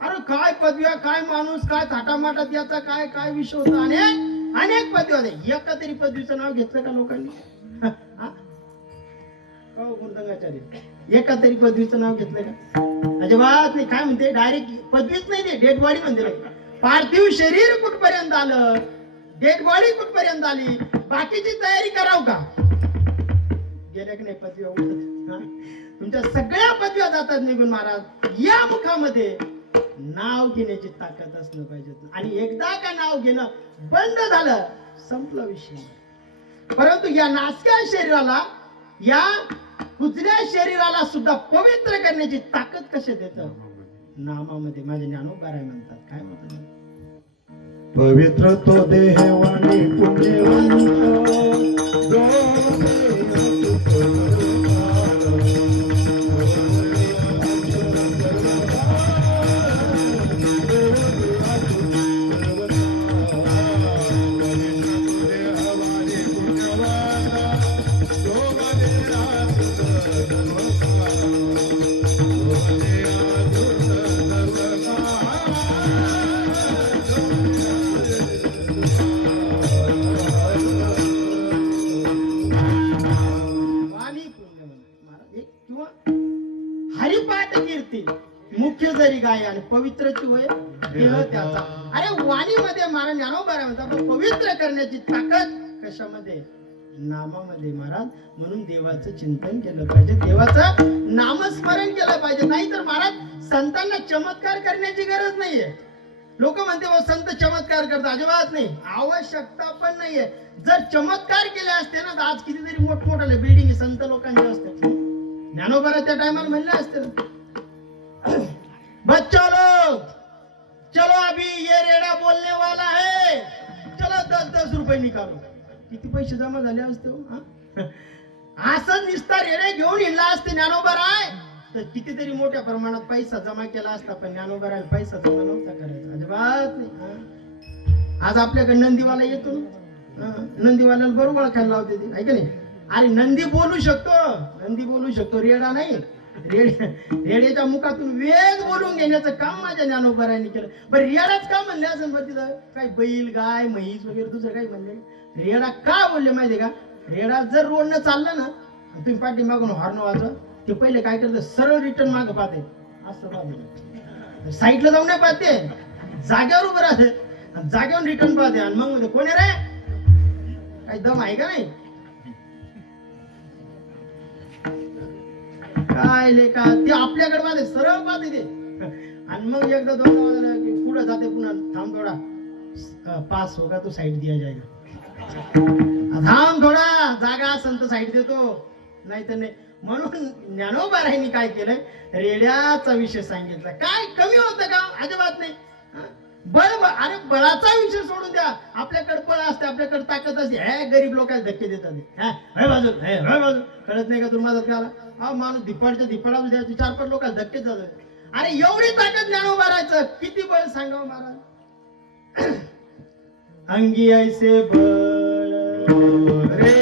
अरे काय पदव्या, काय माणूस, काय थाटामाटात याचा काय काय विषय होता. अनेक पदव्या होत्या. एका तरी पदवीचं नाव घेतलं का लोकांनी, एका तरी पदवीचं नाव घेतलं का, अजिबात नाही. काय म्हणते, डायरेक्ट पदवीच नाही, ते डेड बॉडी म्हणते. पार्थिव शरीर कुठपर्यंत आलं, डेड बॉडी कुठपर्यंत आली, बाकीची तयारी कराव का, गेल्या की नाही पदव्या उडत. तुमच्या सगळ्या पदव्या जातात निघून महाराज. या मुखामध्ये नाव घेण्याची ताकद असलं पाहिजे. आणि एकदा का नाव घेणं बंद झालं, संपला विषय. परंतु या नासक्या शरीराला, या कुजऱ्या शरीराला सुद्धा पवित्र करण्याची ताकद कशी देत, नामामध्ये. माझे ज्ञानोबाराय म्हणतात. काय म्हणतात, पवित्र तो देहवाणी पुण्यवंत वाणी पुण्यवंत महाराज एक किंवा हरिपाठ कीर्ती मुख्य जरी गाय आणि पवित्रची होय देह त्याचा. अरे वाणीमध्ये महाराज ज्ञानोबा म्हणतात आपण पवित्र करण्याची ताकद कशामध्ये? नामामध्ये महाराज. म्हणून देवाचं चिंतन केलं पाहिजे, देवाचं नामस्मरण केलं पाहिजे. नाहीतर महाराज संतांना चमत्कार करण्याची गरज नाहीये. लोक म्हणते संत चमत्कार करतात, अजिबात नाही, आवश्यकता पण नाहीये. जर चमत्कार केले असते ना तर आज कितीतरी मोठमोठाले बिल्डिंग संत लोकांचे असते. ज्ञानोबाला त्या टायमाला म्हणले असते बच्चों लोग चलो अभी ये रेडा बोलने वाला है, चलो 10-10 रुपये निकालो. किती पैसे जमा झाले असते हो, हा? असं निस्ता रेडे घेऊन हिंडला असते ज्ञानोबा राय तर कितीतरी मोठ्या प्रमाणात पैसा जमा केला असता. पण ज्ञानोबा राय पैसा जमा नव्हता करायचा, अजिबात नाही. हा? आज आपल्याकडे नंदीवाला येतो ना, नंदीवाल्याला बरोबर ओळखायला लावते ती, आहे का नाही? अरे नंदी बोलू शकतो, नंदी बोलू शकतो, रेडा नाही. रेड्याच्या मुखातून वेद बोलून घेण्याचं काम माझ्या ज्ञानोबारायांनी केलं. बरं रेडाच का म्हणले असं बरं तिथं काय बैल गाय म्हैस वगैरे दुसरं काही म्हणले? रेडा का बोलले माहितीये का? रेडा जर रोडनं चालला ना तुम्ही पाठीमागून हॉर्न वाजवा, ते पहिले काय करते सरळ रिटर्न मागे पाहते, असं पाहते, साईडला जाऊन नाही पाहते, जाग्यावर उभं राहते, जाग्यावर रिटर्न पाहते आणि मग मध्ये कोणी रे काही दम आहे का नाही? काय लेका ते आपल्याकडे पाहते, सरळ पाहते ते. आणि मग एकदा दोनदा वाजला की पुढे जाते, पुन्हा थांब थोडा पास होगा तो साईड दिया जाएगा, थांब थोडा जागा असेल तर साईड देतो, नाही तर नाही. म्हणून ज्ञानोबारायांनी काय केलंय, रेड्याचा विषय सांगितला. काय कमी होतं का? अजिबात नाही. अरे बळाचा विषय सोडून द्या, आपल्याकडे बळ असते, आपल्याकडे ताकद असते. हे गरीब लोकांना धक्के देतात, बाजू कळत नाही का तुम्हाला त्याला? हा माणूस धिपाडच्या धिपाडा द्यायचे, 4-5 लोकांना धक्के झाले. अरे एवढी ताकद ज्ञानोबारायचं, किती बळ सांगावं महाराज? अंगी ऐसे बळ रे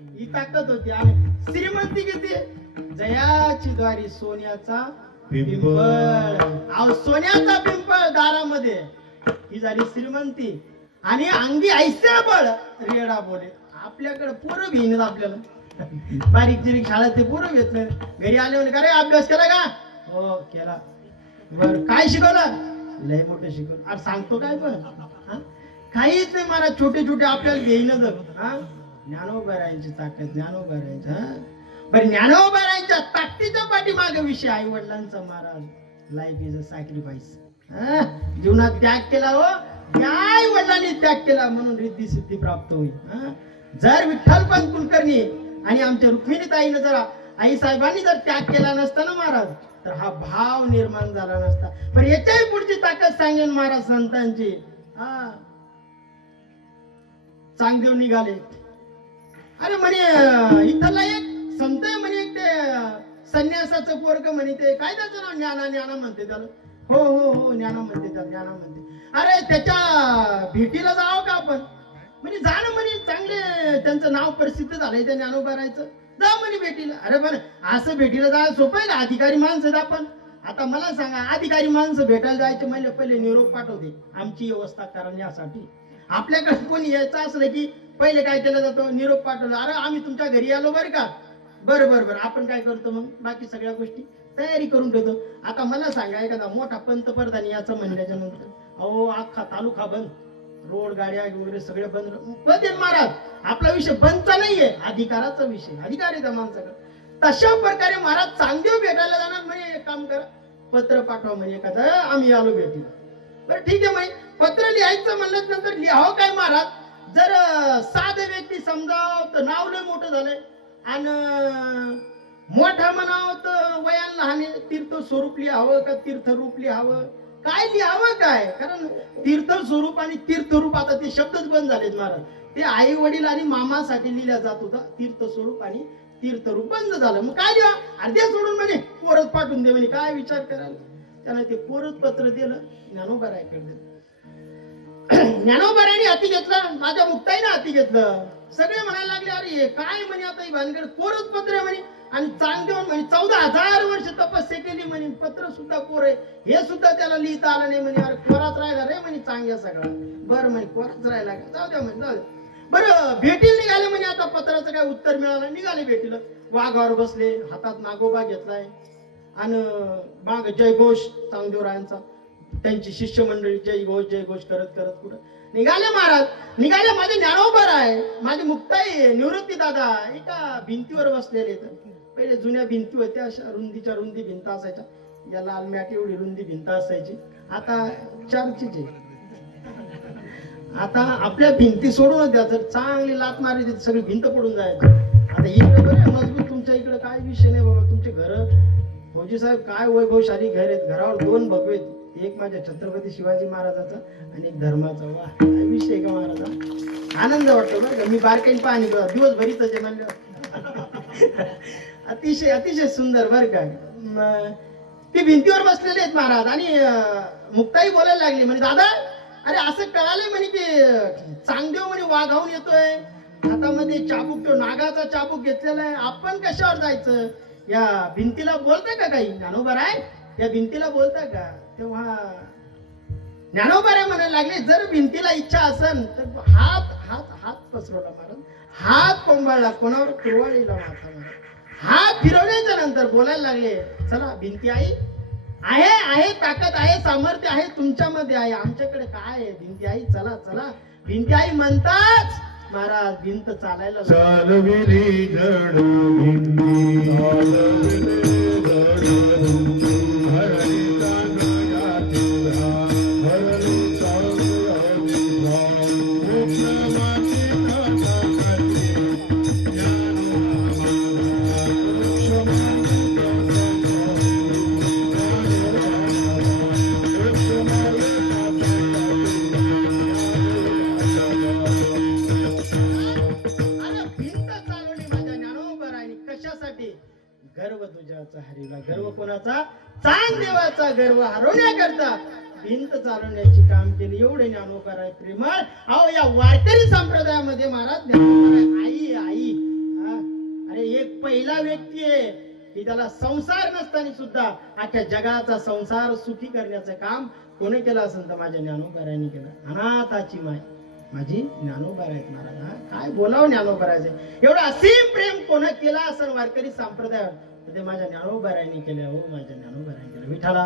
ही ताकद होती. आणि श्रीमंती किती? जयाची द्वारी सोन्याचा पिंपळ. अहो सोन्याचा पिंपळ दारामध्ये, ही झाली श्रीमंती. आणि अंगी ऐसे बळ रेडा बोले. आपल्याकडे पोरं घेईन आपल्याला, बारीक चिरीक शाळा ते पोरं घेत नाही. घरी आले म्हणे का रे अभ्यास केला का? हो केला. बर काय शिकवलं? लय मोठं शिकवलं. अरे सांगतो काय पण काहीच नाही मला, छोटे छोटे आपल्याला घेईनच. ज्ञानोबारायांची ताकद, ज्ञानोबारायांची. बरं ज्ञानोबारायांच्या ताकदीच्या पाठीमागे विषय आई वडिलांचा Maharaj. Life is a sacrifice. जीवनात त्याग केला हो, त्या आई वडिलांनी त्याग केला म्हणून रिद्धी सिद्धी प्राप्त होईल. जर विठ्ठलपंत कुलकर्णी आणि आमच्या रुक्मिणीताईनं जरा आई साहेबांनी जर त्याग केला नसता ना महाराज, तर हा भाव निर्माण झाला नसता. पण याच्याही पुढची ताकद सांगेन महाराज संतांची. चांगदेव निघाले. अरे म्हणे इथला एक संत आहे म्हणे, एक ते संन्यासाचं पोरग म्हणे, ते काय त्याचं नाव? ज्ञाना. ज्ञाना म्हणते त्याला. हो हो हो ज्ञाना म्हणते त्याला, ज्ञाना म्हणते. अरे त्याच्या भेटीला जावं का आपण? म्हणजे जा ना म्हणे, चांगले त्यांचं नाव प्रसिद्ध झालंय त्या ज्ञानोबारायचं. जा म्हणे भेटीला. अरे पण असं भेटीला जायला सोपं आहे का? अधिकारी माणसं आहेत आपण. आता मला सांगा, अधिकारी माणसं भेटायला जायचे म्हणजे पहिले निरोप पाठवते, आमची व्यवस्था करण्यासाठी. आपल्याकडे कोणी यायचं असलं की पहिले काय केलं जातं, निरोप पाठवला, अरे आम्ही तुमच्या घरी आलो बरं का. बरं बरं बरं. आपण काय करतो मग, बाकी सगळ्या गोष्टी तयारी करून ठेवतो. आता मला सांगा, एखादा मोठा पंतप्रधान याचं म्हणल्याच्या नंतर अहो अख्खा तालुका बंद, रोड गाड्या वगैरे सगळे बंद. बंद महाराज, आपला विषय बंदचा नाहीये, अधिकाराचा विषय. अधिकार आहे त्या माणसाकडे. तशा प्रकारे महाराज चांगदेव भेटायला जाणार म्हणजे एक काम करा, पत्र पाठवा म्हणे एखादं, आम्ही आलो भेटीला. बरं ठीक आहे म्हणे, पत्र लिहायचं म्हणलं नंतर लिहावं काय महाराज. जर साधे व्यक्ती समजावं तर नाव लय मोठं झालंय, आणि मोठा म्हणावं तर वयान लहान, तीर्थ स्वरूप लिहावं का तीर्थरूप लिहावं, काय लिहावं काय. कारण तीर्थ स्वरूप आणि तीर्थरूप आता ते शब्दच बंद झालेत महाराज. ते आई वडील आणि मामासाठी लिहिला जात होता, तीर्थ स्वरूप आणि तीर्थरूप बंद झालं. मग काय लिहा, अर्ध्या सोडून म्हणे कोरत पाठवून दे म्हणे. काय विचार करायला, त्यानं ते कोरत पत्र दिलं, ज्ञानोबारायकडे दिलं. ज्ञानोबारायने हाती घेतलं, माझ्या मुक्ताईने हाती घेतलं. सगळे म्हणायला लागले, अरे काय म्हणे आता ही भानगड, कोरत पत्र म्हणे. आणि चांगदेव म्हणे 14,000 वर्ष तपस्या केली म्हणे, पत्र सुद्धा कोर आहे, हे सुद्धा त्याला लिहिता आलं नाही म्हणे. अरे कोराच राहिला रे म्हणे चांगल्या सगळा. बरं म्हणे कोराच राहिला, जाऊ द्या म्हणे, जाऊ द्या. बरं भेटीला निघाले म्हणे. आता पत्राचं काय उत्तर मिळालं, निघाले भेटीला. वाघावर बसले, हातात नागोबा घेतलाय, आणि माग जयघोष चांगदेवरायांचा, त्यांची शिष्य मंडळी जय घोष करत करत पुढे निघाले महाराज. निघाले, माझे ज्ञानोबा आहे, माझी मुक्ताई निवृत्ती दादा एका भिंतीवर बसलेले. पहिले जुन्या भिंती होत्या, अशा रुंदीच्या रुंदी भिंत असायच्या, या लाल मॅट एवढी रुंदी भिंत असायची. आता चर्चीचे, आता आपल्या भिंती सोडून द्या, जर चांगली लात मारी सगळी भिंत पडून जायची. आता इकडे बरं मजबूत, तुमच्या इकडे काय विषय नाही बाबा. तुमचे घर फौजी साहेब काय वैभवशाली घर आहेत. घरावर 2 भगवे, एक माझ्या छत्रपती शिवाजी महाराजाचा आणि एक धर्माचा. वा काय विषय का महाराजा, आनंद वाटतो बरं का. मी बारकाईन पाणी दिवसभरीच आहे म्हणलं. अतिशय अतिशय सुंदर बरं का. ते भिंतीवर बसलेले आहेत महाराज. आणि मुक्ताई बोलायला लागली म्हणे, दादा अरे असं कळाले म्हणे की चांगदेव म्हणे वाघावून येतोय, हातामध्ये चाबूक, तो नागाचा चाबूक घेतलेला आहे, आपण कशावर जायचं, या भिंतीला बोलताय का काही. ज्ञानोबाराय या भिंतीला बोलताय का. तेव्हा ज्ञानोबाराय म्हणायला लागले, जर भिंतीला इच्छा असेल तर हात हात हात पसरवला महाराज, हात कोंबाळला, कोणावर कुरवाळीला माथा महाराज. हात फिरवल्याच्या नंतर बोलायला लागले, चला भिंती आई आहे, आहे ताकद आहे, सामर्थ्य आहे तुमच्यामध्ये आहे, आमच्याकडे काय आहे. भिंती आई चला चला. भिंती आई म्हणताच महाराज भिंत चालायला चालविली जड भिंती, चालविली जड भिंती, हरली तानया तिरा, हरली तानया तिरा, विक्रमाची कथाकथी, गर्व तुझ्याचा हरिला. गर्व कोणाचा, चांगदेवाचा गर्व हरवण्याकरता भिंत चालवण्याची काम केली. एवढे ज्ञानोबाराय प्रेमळ. अहो या वारकरी संप्रदायामध्ये महाराज ज्ञानोबाराय आई आई. अरे एक पहिला व्यक्ती आहे की त्याला संसार नसताना सुद्धा अख्ख्या जगाचा संसार सुखी करण्याचं काम कोणी केलं असेल तर माझ्या ज्ञानोबारायांनी केलं. अनाथाची माय माझी ज्ञानोबाराय महाराज. काय बोलावं ज्ञानोबारायचं, एवढं असीम प्रेम कोण केलं असेल वारकरी संप्रदायावर, ते माझ्या ज्ञानोबारायांनी केलं. हो माझ्या ज्ञानोबारायांनी केलं. विठाला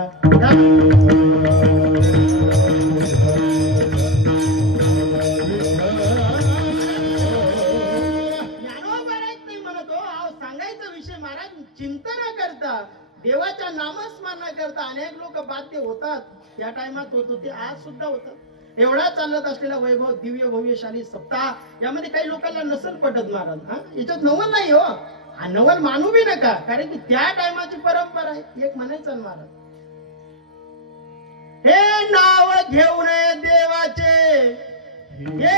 ज्ञानोबारायच नाही म्हणत हो. सांगायचा विषय महाराज, चिंतन करता, देवाच्या नामस्मरण करता अनेक लोक बाध्य होतात. या टाइमात होत होते, आज सुद्धा होतात. एवढा चालत असलेला वैभव, दिव्य भव्यशाली सप्ताह, यामध्ये काही लोकांना नसल पटत महाराज. याच्यात नवल नाही हो, नवल मानू बी नका, कारण की त्या टायमाची परंपरा आहे. एक म्हणायचं महाराज, हे नाव घेऊ नये देवाचे, हे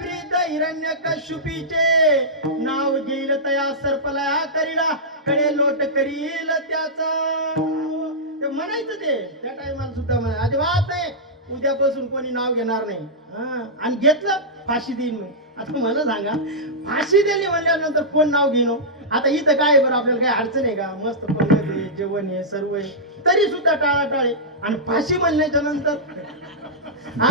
ब्रीद हिरण्यकश्यपीचे, नाव घेईल तया सर्पला करीला, कडे लोट करील त्याचा. ते म्हणायचं ते त्या टायमाला सुद्धा म्हणा, अजिबात नाही उद्यापासून कोणी नाव घेणार नाही. आणि घेतलं फाशी देईन. आता मला सांगा, फाशी दिली म्हणल्यानंतर कोण नाव घेणं. आता इथं काय आहे बरं, आपल्याला काही अडचण आहे का? मस्त पंगत आहे, जेवण आहे, सर्व आहे, तरी सुद्धा टाळाटाळे. आणि फाशी म्हणल्याच्या नंतर हा,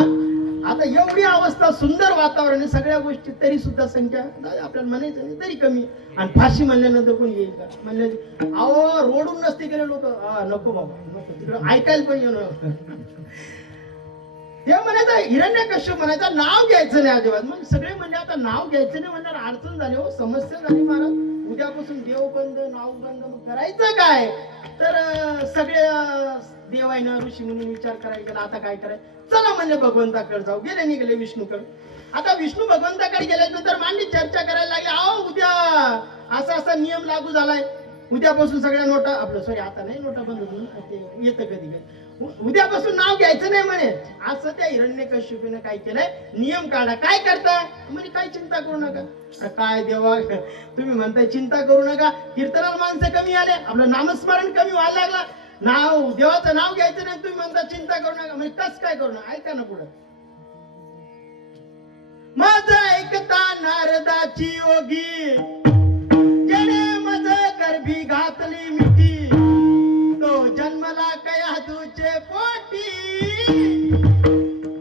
आता एवढी अवस्था, सुंदर वातावरण आहे, सगळ्या गोष्टी, तरी सुद्धा संख्या आपल्याला म्हणायचं नाही तरी कमी. आणि फाशी म्हणल्यानंतर कोण येईल का? म्हणले अहो रोडून नसते गेले लोक, नको बाबा नको, तिकडे ऐकायला पण येणं. ते म्हणायचं हिरण्यकश्यप म्हणायचं नाव घ्यायचं नाही अजिबात. मग सगळे म्हणजे आता नाव घ्यायचं नाही म्हणल्यावर अडचण झाली हो, समस्या झाली महाराज. उद्यापासून देव बंद, नाव बंद, मग करायचं काय? तर सगळे देवायनं ऋषी म्हणून विचार करायचा, आता काय करायचं? चला म्हणले भगवंताकडे जाऊ. गेले निघाले विष्णूकडे. आता विष्णू भगवंताकडे गेल्यानंतर मांडली चर्चा करायला लागली. अहो उद्या असा असा नियम लागू झालाय, उद्यापासून सगळ्या नोटा, आपलं सॉरी आता नाही नोटा बंद होऊन, ते येतं कधी कधी, उद्यापासून नाव घ्यायचं नाही म्हणे. असं त्या हिरण्यकश्यपूने काय केलंय, नियम काढा. काय करता म्हणे, काय चिंता करू नका. काय देवा, तुम्ही म्हणताय चिंता करू नका, कीर्तनाला माणसं कमी आले, आपलं नामस्मरण कमी व्हायला लागला, नाव देवाचं नाव घ्यायचं नाही, तुम्ही म्हणता चिंता करू नका. म्हणजे कस काय करू नका? ऐका ना पुढं. माझं ऐकता नारदाची योगी, ज्याने मज गर्भी घातली मिठी, तो जन्मला कया तुझे पोटी,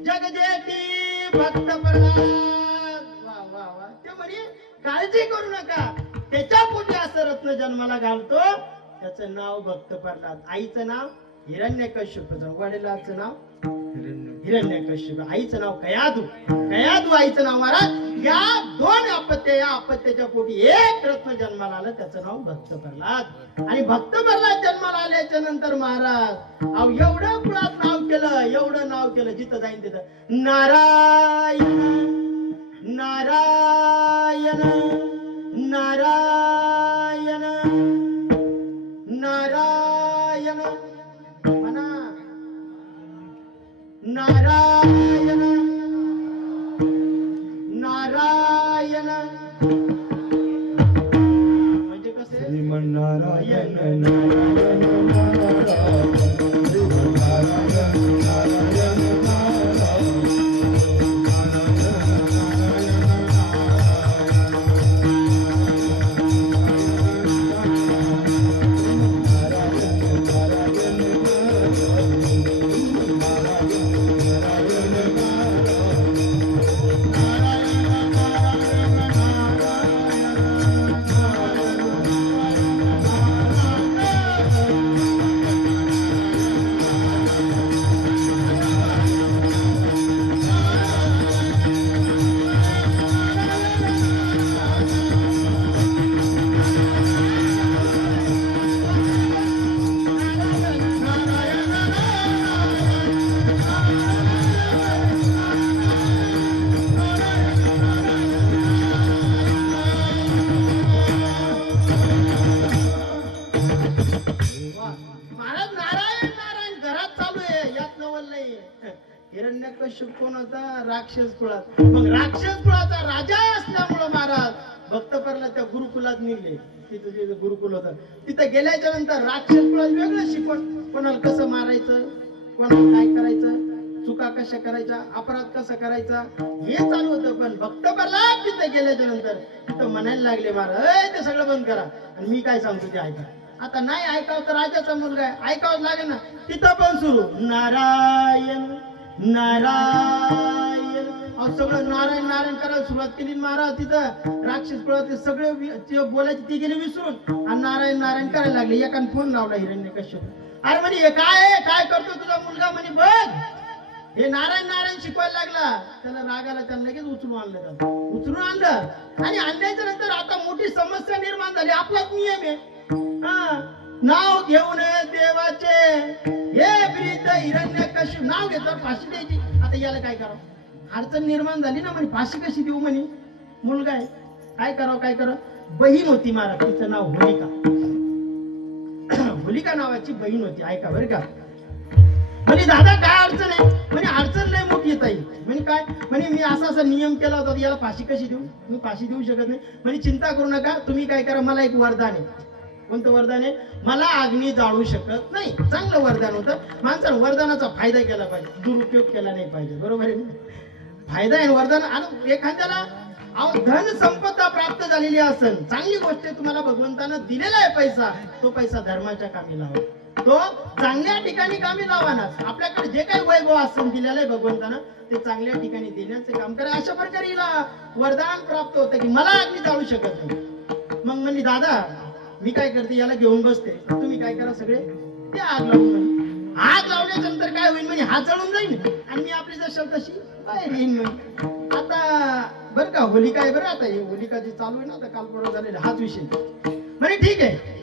जगजेती भक्त प्रल्हाद. वा वा वा. ते म्हणे काळजी करू नका, त्याच्या पोटी असं रत्न जन्माला घालतो, त्याचं नाव भक्त प्रल्हाद. आईचं नाव हिरण्यकश्यप, वडिलाचं नाव हिरण्यकश्यप, आईचं नाव कयाधू. कयाधू आईचं नाव महाराज. या दोन अपत्य, या अपत्याच्या पोटी एक रत्न जन्माला आलं, त्याचं नाव भक्त प्रल्हाद. आणि भक्त प्रल्हाद जन्माला आल्याच्या नंतर महाराज अहो एवढं कुळात नाव केलं, एवढं नाव केलं, जिथं जाईन तिथं नारायण नारायण नारायण नारायण म्हणा, नारायण नारायण. म्हणजे कसे? श्रीमन्नारायण नारायण नारायण नारायण, श्रीमन्नारायण नारायण महाराज नारायण नारायण घरात चालू आहे, यात नवल नाही. हिरण्यकश्यप कोण होता? राक्षस कुळात. मग राक्षस कुळाचा राजा असल्यामुळं महाराज भक्त प्रल्हाद त्या गुरुकुलात निघले. तिथं जे गुरुकुल होतं तिथं गेल्याच्या नंतर राक्षस कुळात वेगळं शिकवण, कोणाला कसं मारायचं, कोणाला काय करायचं, चुका कशा करायच्या, अपराध कसा करायचा, हे चालू होतं. पण भक्त प्रल्हाद तिथं गेल्याच्या नंतर तिथं म्हणायला लागले महाराज ते सगळं बंद करा आणि मी काय सांगतो ते ऐका. आता नाही ऐकावं तर राजाचा मुलगा आहे, ऐकावं लागेल ना. तिथं पण सुरू नारायण नारायण. सगळं नारायण नारायण करायला सुरुवात केली महाराज. तिथं राक्षस कुळातले सगळे बोलायचे ते गेले विसरून आणि नारायण नारायण करायला लागले. एकाने फोन लावला हिरण्यकश्यप. अरे म्हणे हे काय काय करतो तुझा मुलगा? म्हणे बघ हे नारायण नारायण शिकवायला लागला. त्याला रागाला त्याला लगेच उचलून आणलं. त्याला उचलून आणलं आणि आणल्याच्या नंतर आता मोठी समस्या निर्माण झाली. आपलाच नियम आहे, नाव घेऊन देवाचे हे प्रीत हिरण्यकश्यप नाव घेतो फाशी द्यायची. आता याला काय करावं? अडचण निर्माण झाली ना. म्हणे फाशी कशी देऊ? म्हणे मुलगा आहे, काय करावं काय करावं? बहीण होती महाराज, तिचं नाव होलिका. होलिका नावाची बहीण होती. ऐका बरं का. म्हणे दादा काय अडचण आहे? म्हणे अडचण लय मोठी येत आहे. म्हणे काय? म्हणे मी असा नियम केला होता, याला फाशी कशी देऊ? मी फाशी देऊ शकत नाही. म्हणे चिंता करू नका, तुम्ही काय करा, मला एक वरदान आहे. कोणतं वरदान आहे? मला अग्नी जाळू शकत नाही. चांगलं वरदान होतं. माणसानं वरदानाचा फायदा केला पाहिजे, दुरुपयोग केला नाही पाहिजे. बरोबर आहे ना? फायदा आहे वरदान. आणि एखाद्याला अहो धन संपदा प्राप्त झालेली असेल, चांगली गोष्ट आहे, तुम्हाला भगवंतानं दिलेला आहे पैसा, तो पैसा धर्माच्या कामी लावा, तो चांगल्या ठिकाणी कामी लावा ना. आपल्याकडे जे काही वैभव असेल दिलेलं आहे भगवंतानं, ते चांगल्या ठिकाणी देण्याचं काम करा. अशा प्रकारे हिला वरदान प्राप्त होतं की मला अग्नी जाळू शकत नाही. मग म्हणली दादा मी काय करते, याला घेऊन बसते, तुम्ही काय करा सगळे ते आग लावून म्हणे. आग लावल्याच्या नंतर काय होईल म्हणे, हात जळून जाईल आणि मी आपली जशाल तशी बाहेर येईन म्हणे. आता बरं का होलिका आहे बरं, आता हे होलिका जी चालू आहे ना, आता काल परवा झालेला हाच विषय म्हणे. ठीक आहे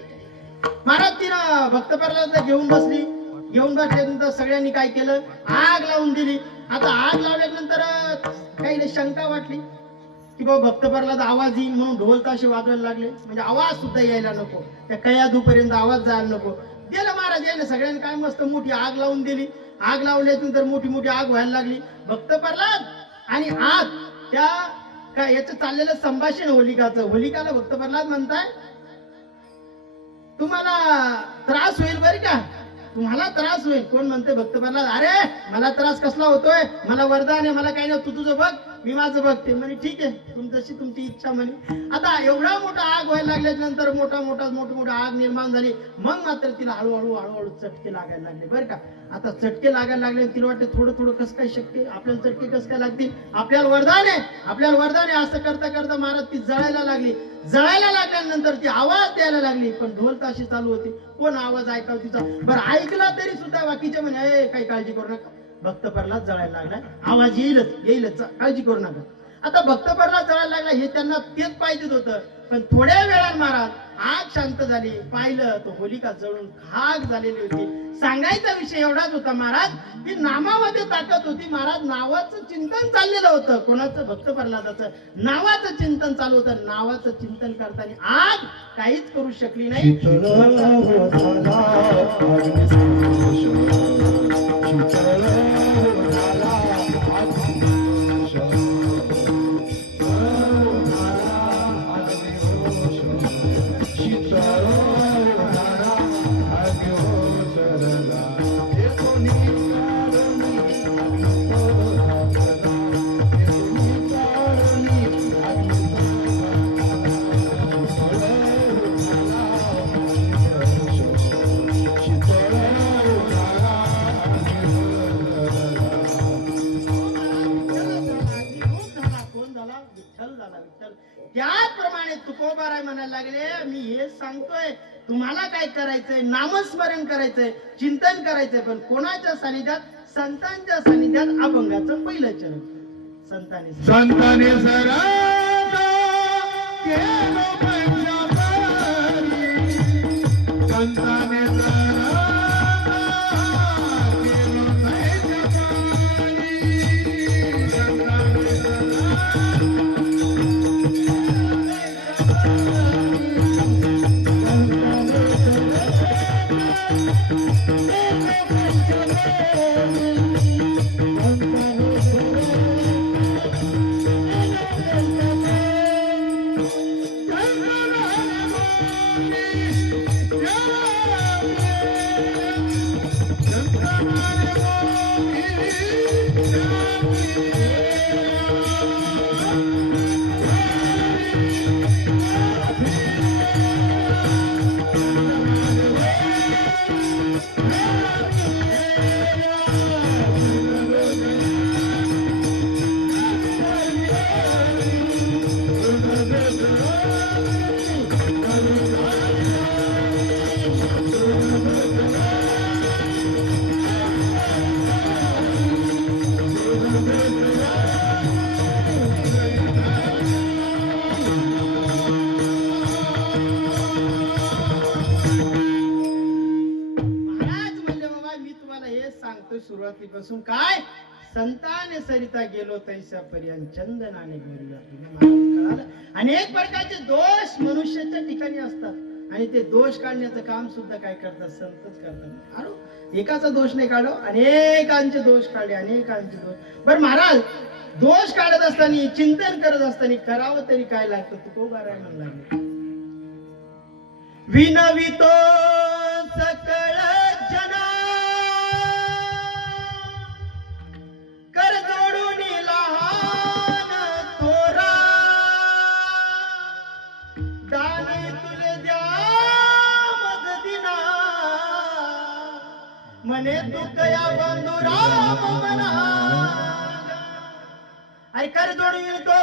महाराज, तिनं भक्त प्रल्हादला घेऊन बसली. घेऊन बसल्यानंतर सगळ्यांनी काय केलं, आग लावून दिली. आता आग लावल्यानंतर काही शंका वाटली की बाबा भक्त प्रल्हाद आवाज येईल म्हणून ढोल ताशे वाजवायला लागले, म्हणजे आवाज सुद्धा यायला नको, त्या कयादूपर्यंत आवाज जायला नको. गेलं महाराज यायला, सगळ्यांनी काय मस्त मोठी आग लावून दिली. आग लावल्यानंतर मोठी मोठी आग व्हायला लागली. भक्त प्रल्हाद आणि आग त्या काय याचं चाललेलं संभाषण होलिकाचं. होलिकाला भक्त प्रल्हाद म्हणताय तुम्हाला त्रास होईल बरं का, तुम्हाला त्रास होईल. कोण म्हणते भक्त प्रल्हाद, अरे मला त्रास कसला होतोय, मला वरदान आहे, मला काही नाही, तू तुझं बघ मी माझं बघते. म्हणे ठीक आहे तुमची तुमची इच्छा म्हणे. आता एवढा मोठा आग व्हायला लागल्याच्या नंतर मोठा आग निर्माण झाली. मग मात्र तिला हळूहळू चटके लागायला लागले बरं का. आता चटके लागायला लागले, तिला वाटते थोडं कसं काय शक्य, आपल्याला चटके कसं काय लागतील, आपल्याला वरदान आहे. असं करता करता महाराज ती जळायला लागल्यानंतर ती आवाज द्यायला लागली. पण ढोल ताशी चालू होती, कोण आवाज ऐकाव तिचा. बरं ऐकला तरी सुद्धा बाकीचे म्हणे काही काळजी करू नका, भक्त प्रल्हाद जळायला लागला, आवाज येईलच, काळजी करू नका. आता भक्त प्रल्हाद जळायला लागला हे त्यांना तेच पाहिजे होतं. पण थोड्या वेळात महाराज आग शांत झाली, पाहिलं तो होलिका जळून खाक झालेली होती. सांगायचा विषय एवढाच होता महाराज की नामामध्ये ताकद होती. महाराज नावाचं चिंतन चाललेलं होतं, कोणाचं, भक्त प्रल्हादाचं नावाचं चिंतन चालू होतं. नावाचं चिंतन करताना आग काहीच करू शकली नाही. शीतळ हो झाला अग्निसंतोष, शीतळ हो झाला अग्निसंतोष, शीतळ हो झाला अग्निसंतोषला. एकोणी कारणी अग्निसंतोषला, एकोणी कारणी त्याप्रमाणे तुकोबाराय म्हणायला लागले, मी हेच सांगतोय तुम्हाला काय करायचंय, नामस्मरण करायचंय, चिंतन करायचंय, पण कोणाच्या सानिध्यात, संतांच्या सानिध्यात. अभंगाचं पहिलं चरण संतांनी सरा केलो पंजाबरी, संताने सरा केलो पंजाबरी, संताने सुरुवातीपासून काय, संताने सरिता गेलो तैसा पर्यंत चंदनाने कळालं. अनेक प्रकारचे दोष मनुष्याच्या ठिकाणी असतात आणि ते दोष काढण्याचं काम सुद्धा काय करतात, संतच करतात. अरे एकाचा दोष नाही काढो, अनेकांचे दोष काढले, अनेकांचे दोष. बरं महाराज दोष काढत असताना, चिंतन करत असताना करावं तरी काय लागतं, तुकोबाराय म्हणला, विनवितो सकळ जना कर जोडून लहान थोरा, म्हणे तू कया बंधू राम म्हणा अरे कर जोडवी तो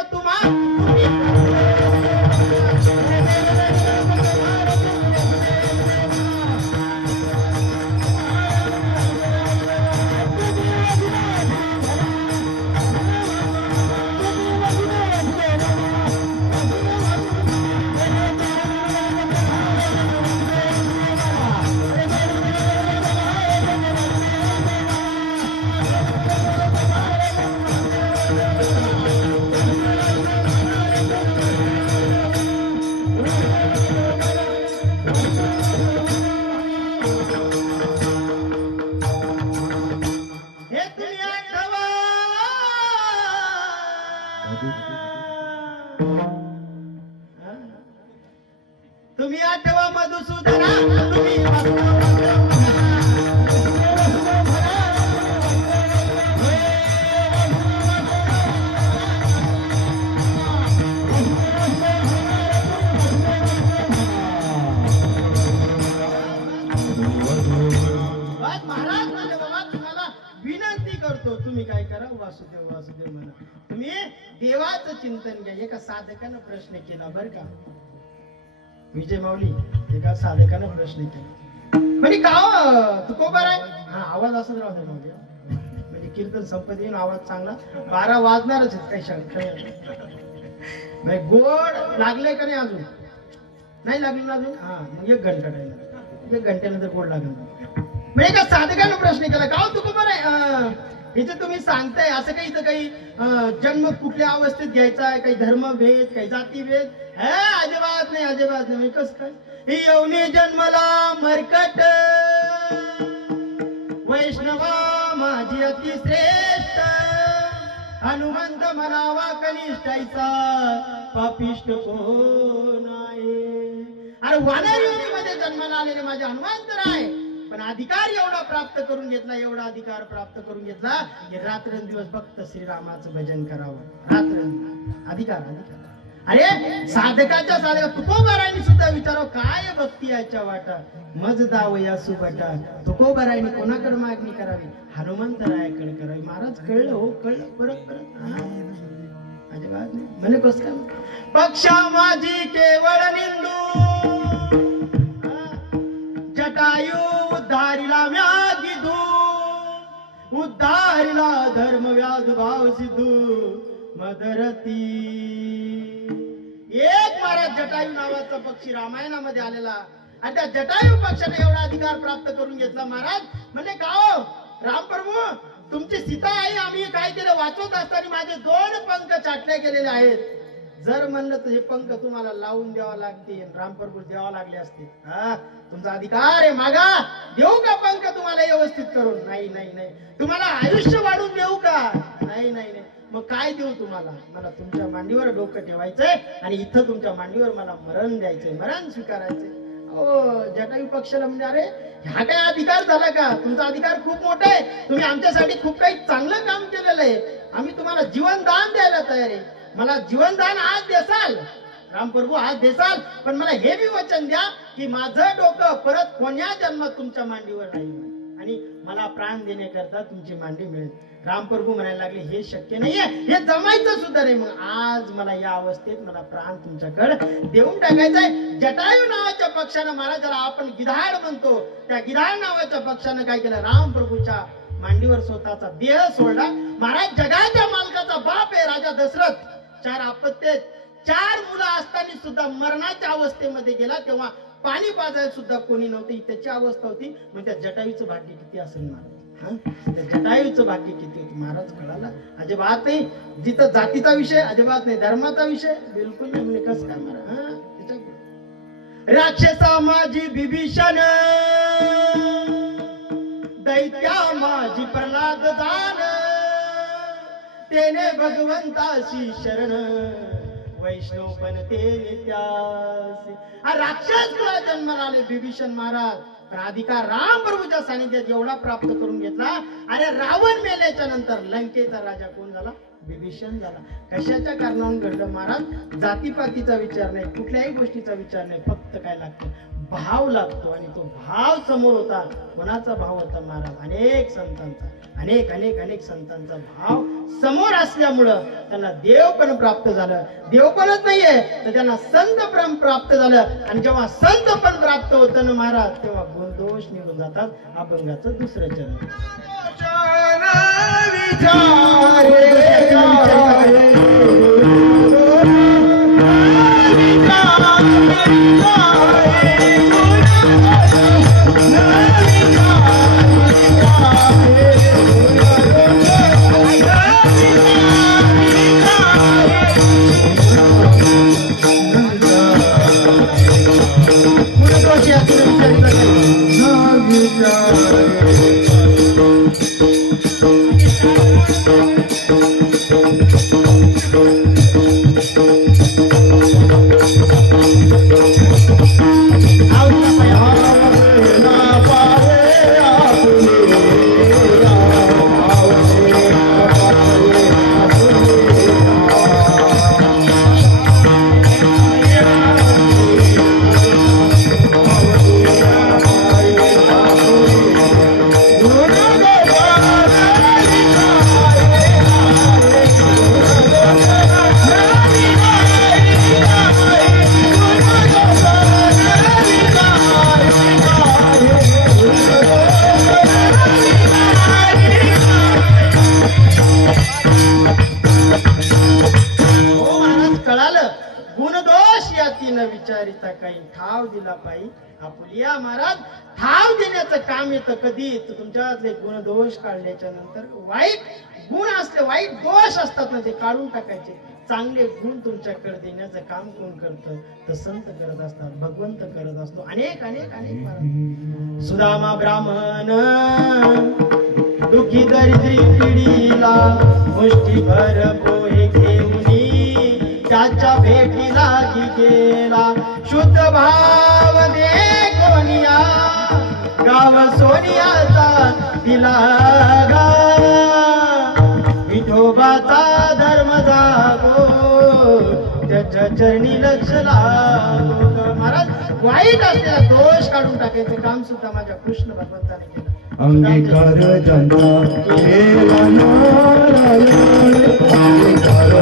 हे तुम्ही आठवा तुम्ही आठवा मधुसूदना तुम्ही वाद महाराज माझ्या बाबा तुम्हाला विनंती करतो तुम्ही काय करा वासुदेव वासुदेव म्हणा तुम्ही देवाचं चिंतन घ्या एका साधकानं प्रश्न केला बर का विजय माऊली एका साधकानं प्रश्न केला म्हणजे का तुकोबार आहे हा आवाज असत राहतो माऊली म्हणजे कीर्तन संपत येईल आवाज चांगला 12 वाजणारच आहेत काही म्हणजे गोड लागले का नाही अजून नाही लागले ना अजून हा मग 1 घंटा टाइम 1 घंट्यानंतर गोड लागेल म्हणजे एका साधकानं प्रश्न केला का तुकोबार आहे इथे तुम्ही सांगताय असं काही इथं काही जन्म कुठल्या अवस्थेत घ्यायचा आहे काही धर्मभेद काही जातीभेद अजिबात नाही म्हणजे कसं काय ही येऊनी जन्मला मरकट वैष्णवा माझी अति श्रेष्ठ हनुमंत म्हणावा कनिष्ठाईचा पापिष्ट कोण आहे अरे वानर योनीमध्ये जन्माला आलेले माझे हनुमंत आहे पण अधिकार एवढा प्राप्त करून घेतला एवढा अधिकार प्राप्त करून घेतला की रात्रंदिवस फक्त श्रीरामाचं भजन करावं रात्रंदिवस अधिकार अरे साधकाच्या साधका तुकोबारायनी सुद्धा विचारावं काय भक्ती याच्या वाटा मज दाव या सुबटा तुकोबारायनी कोणाकडे मागणी करावी हनुमंतरायाकडे करावी महाराज कळलं हो कळलं परत अजिबात नाही म्हणे कस काय पक्षा माझी केवळ निंदू जटायू उद्धारिला व्यागिधू उद्धारिला धर्म व्याध भाव सिद्धू मदरती एक महाराज जटायू नावाचा पक्षी रामायणामध्ये आलेला आणि त्या जटायू पक्षाने एवढा अधिकार प्राप्त करून घेतला महाराज म्हणजे का हो रामप्रभू तुमची सीता आई आम्ही काय केलं वाचवत असताना माझे 2 पंख छाटले गेलेले आहेत जर म्हणलं तर हे पंख तुम्हाला लावून द्यावा लागतील रामप्रभू द्यावा लागले असते हा तुमचा अधिकार आहे मागा देऊ का पंख तुम्हाला व्यवस्थित करून नाही तुम्हाला आयुष्य वाढून देऊ का नाही मग काय देऊ तुम्हाला मला तुमच्या मांडीवर डोकं ठेवायचंय आणि इथं तुमच्या मांडीवर मला मरण द्यायचंय मरण स्वीकारायचंय जटायू पक्षाला म्हणजे अरे हा काय अधिकार झाला का तुमचा अधिकार खूप मोठा आहे तुम्ही आमच्यासाठी खूप काही चांगलं काम केलेलं आहे आम्ही तुम्हाला जीवनदान द्यायला तयार आहे मला जीवनदान आज देसाल रामप्रभू आज देसाल पण मला हे बी वचन द्या की माझं डोकं परत कोण्या जन्मात तुमच्या मांडीवर राहील आणि मला प्राण देण्याकरता तुमची मांडी मिळेल रामप्रभू म्हणायला लागले हे शक्य नाहीये हे जमायचं सुद्धा नाही मग आज मला या अवस्थेत मला प्राण तुमच्याकडे देऊन टाकायचंय जटायू नावाच्या पक्षानं महाराजाला आपण गिधाड म्हणतो त्या गिधाड नावाच्या पक्षानं काय केलं रामप्रभूच्या मांडीवर स्वतःचा देह सोडला महाराज जगाच्या मालकाचा बाप आहे राजा दशरथ 4 अपत्य 4 मुलं असताना सुद्धा मरणाच्या अवस्थेमध्ये गेला तेव्हा पाणी पाजायला सुद्धा कोणी नव्हती त्याची अवस्था होती मग त्या जटायूचं भाग्य किती असेल महाराज त्या जटायूचं भाग्य किती होतं महाराज कळाला अजिबात नाही जिथं जातीचा विषय अजिबात नाही धर्माचा विषय बिलकुल नाही म्हणजे कसं काय महाराज राक्षसा माझी विभीषण दैत्या माझी प्रल्हाद जाण तेने भगवंताशी शरण वैष्णव पण ते त्यासी राक्षस कुळा जन्माला आले विभीषण महाराज पण अधिकार राम प्रभूच्या सानिध्यात एवढा प्राप्त करून घेतला अरे रावण मेल्याच्या नंतर लंकेचा राजा कोण झाला विभीषण झाला कशाच्या कारणावरून घडलं महाराज जातीपातीचा विचार नाही कुठल्याही गोष्टीचा विचार नाही फक्त काय लागतं भाव लागतो आणि तो भाव समोर होता. कोणाचा भाव होता महाराज? अनेक संतांचा, अनेक संतांचा भाव समोर असल्यामुळं त्यांना देवपण प्राप्त झालं. देवपणच नाहीये तर त्यांना संतपण प्राप्त झालं. आणि जेव्हा संतपण प्राप्त होतं ना महाराज, तेव्हा गुणदोष निघून जातात. अभंगाचं दुसरं चरण. गुणदोष यातून विचारित आहे. विचारिता काही ठाव दिला पाहिजे. आपुलिया महाराज ठाव देण्याचं काम येतं कधी? तर तुमच्यातले गुणदोष काढल्याच्या नंतर वाईट गुण असले, वाईट दोष असतात ना, ते काढून टाकायचे. चांगले गुण तुमच्याकडे देण्याचं काम कोण करतं? तर संत करत असतात, भगवंत करत असतो. अनेक महाराज. सुदामा ब्राह्मण दुखी दरिद्री पिढीला मुष्टीभर पोहे घेऊनी त्याच्या भेटीला गेला. शुद्ध भाव दे कोणिया गाव सोनियाचा दिला गा. विठोबाचा धर्म जागो त्याच्या चरणी लक्ष लागो. महाराज वाईट असलेला दोष काढून टाकायचं काम सुद्धा माझ्या कृष्ण भगवंताने केलं. अंगीकार जनता केला नारायण, अंगीकार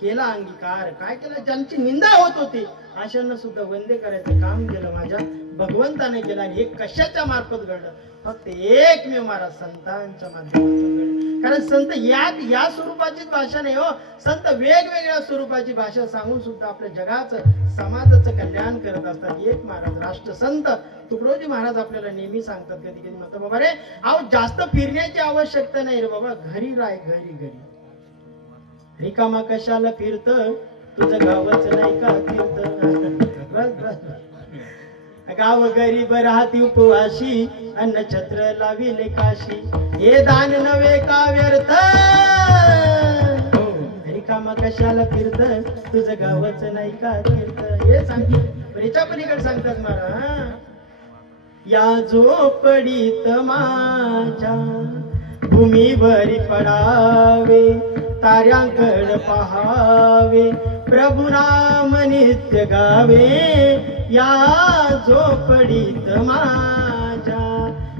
केला अंगीकार. काय केलं? ज्यांची निंदा होत होती अशांना सुद्धा वंदे करायचं काम केलं माझ्या भगवंताने केलं. आणि हे कशाच्या मार्फत घडलं? फक्त एकमेव महाराज संतांच्या माध्यमातून घडलं. कारण संत या स्वरूपाचीच भाषा नाही हो. संत वेगवेगळ्या स्वरूपाची भाषा सांगून सुद्धा आपल्या जगाचं समाजाचं कल्याण करत असतात. एक महाराज राष्ट्रसंत तुकडोजी महाराज आपल्याला नेहमी सांगतात, कधी कधी म्हणतात, बाबा रे अहो जास्त फिरण्याची आवश्यकता नाही रे बाबा, घरी राय घरी. रिकामा कशाला फिरत, तुझं गावच नाही का फिरत. बस गाव गरीब राहती उपवाशी, अन्न छत्र लाविले काशी. हे दान नव्हे का व्यर्थ, रिकामा कशाला फिरत, तुझं गावच नाही का फिरत. हे सांगतात. याच्या पलीकडे सांगतात महाराज, या झोपडीत माझ्या भूमीवरी पडावे, ताऱ्यांकड पहावे, प्रभु नाम नित्य गावे. या झोपडीत माझ्या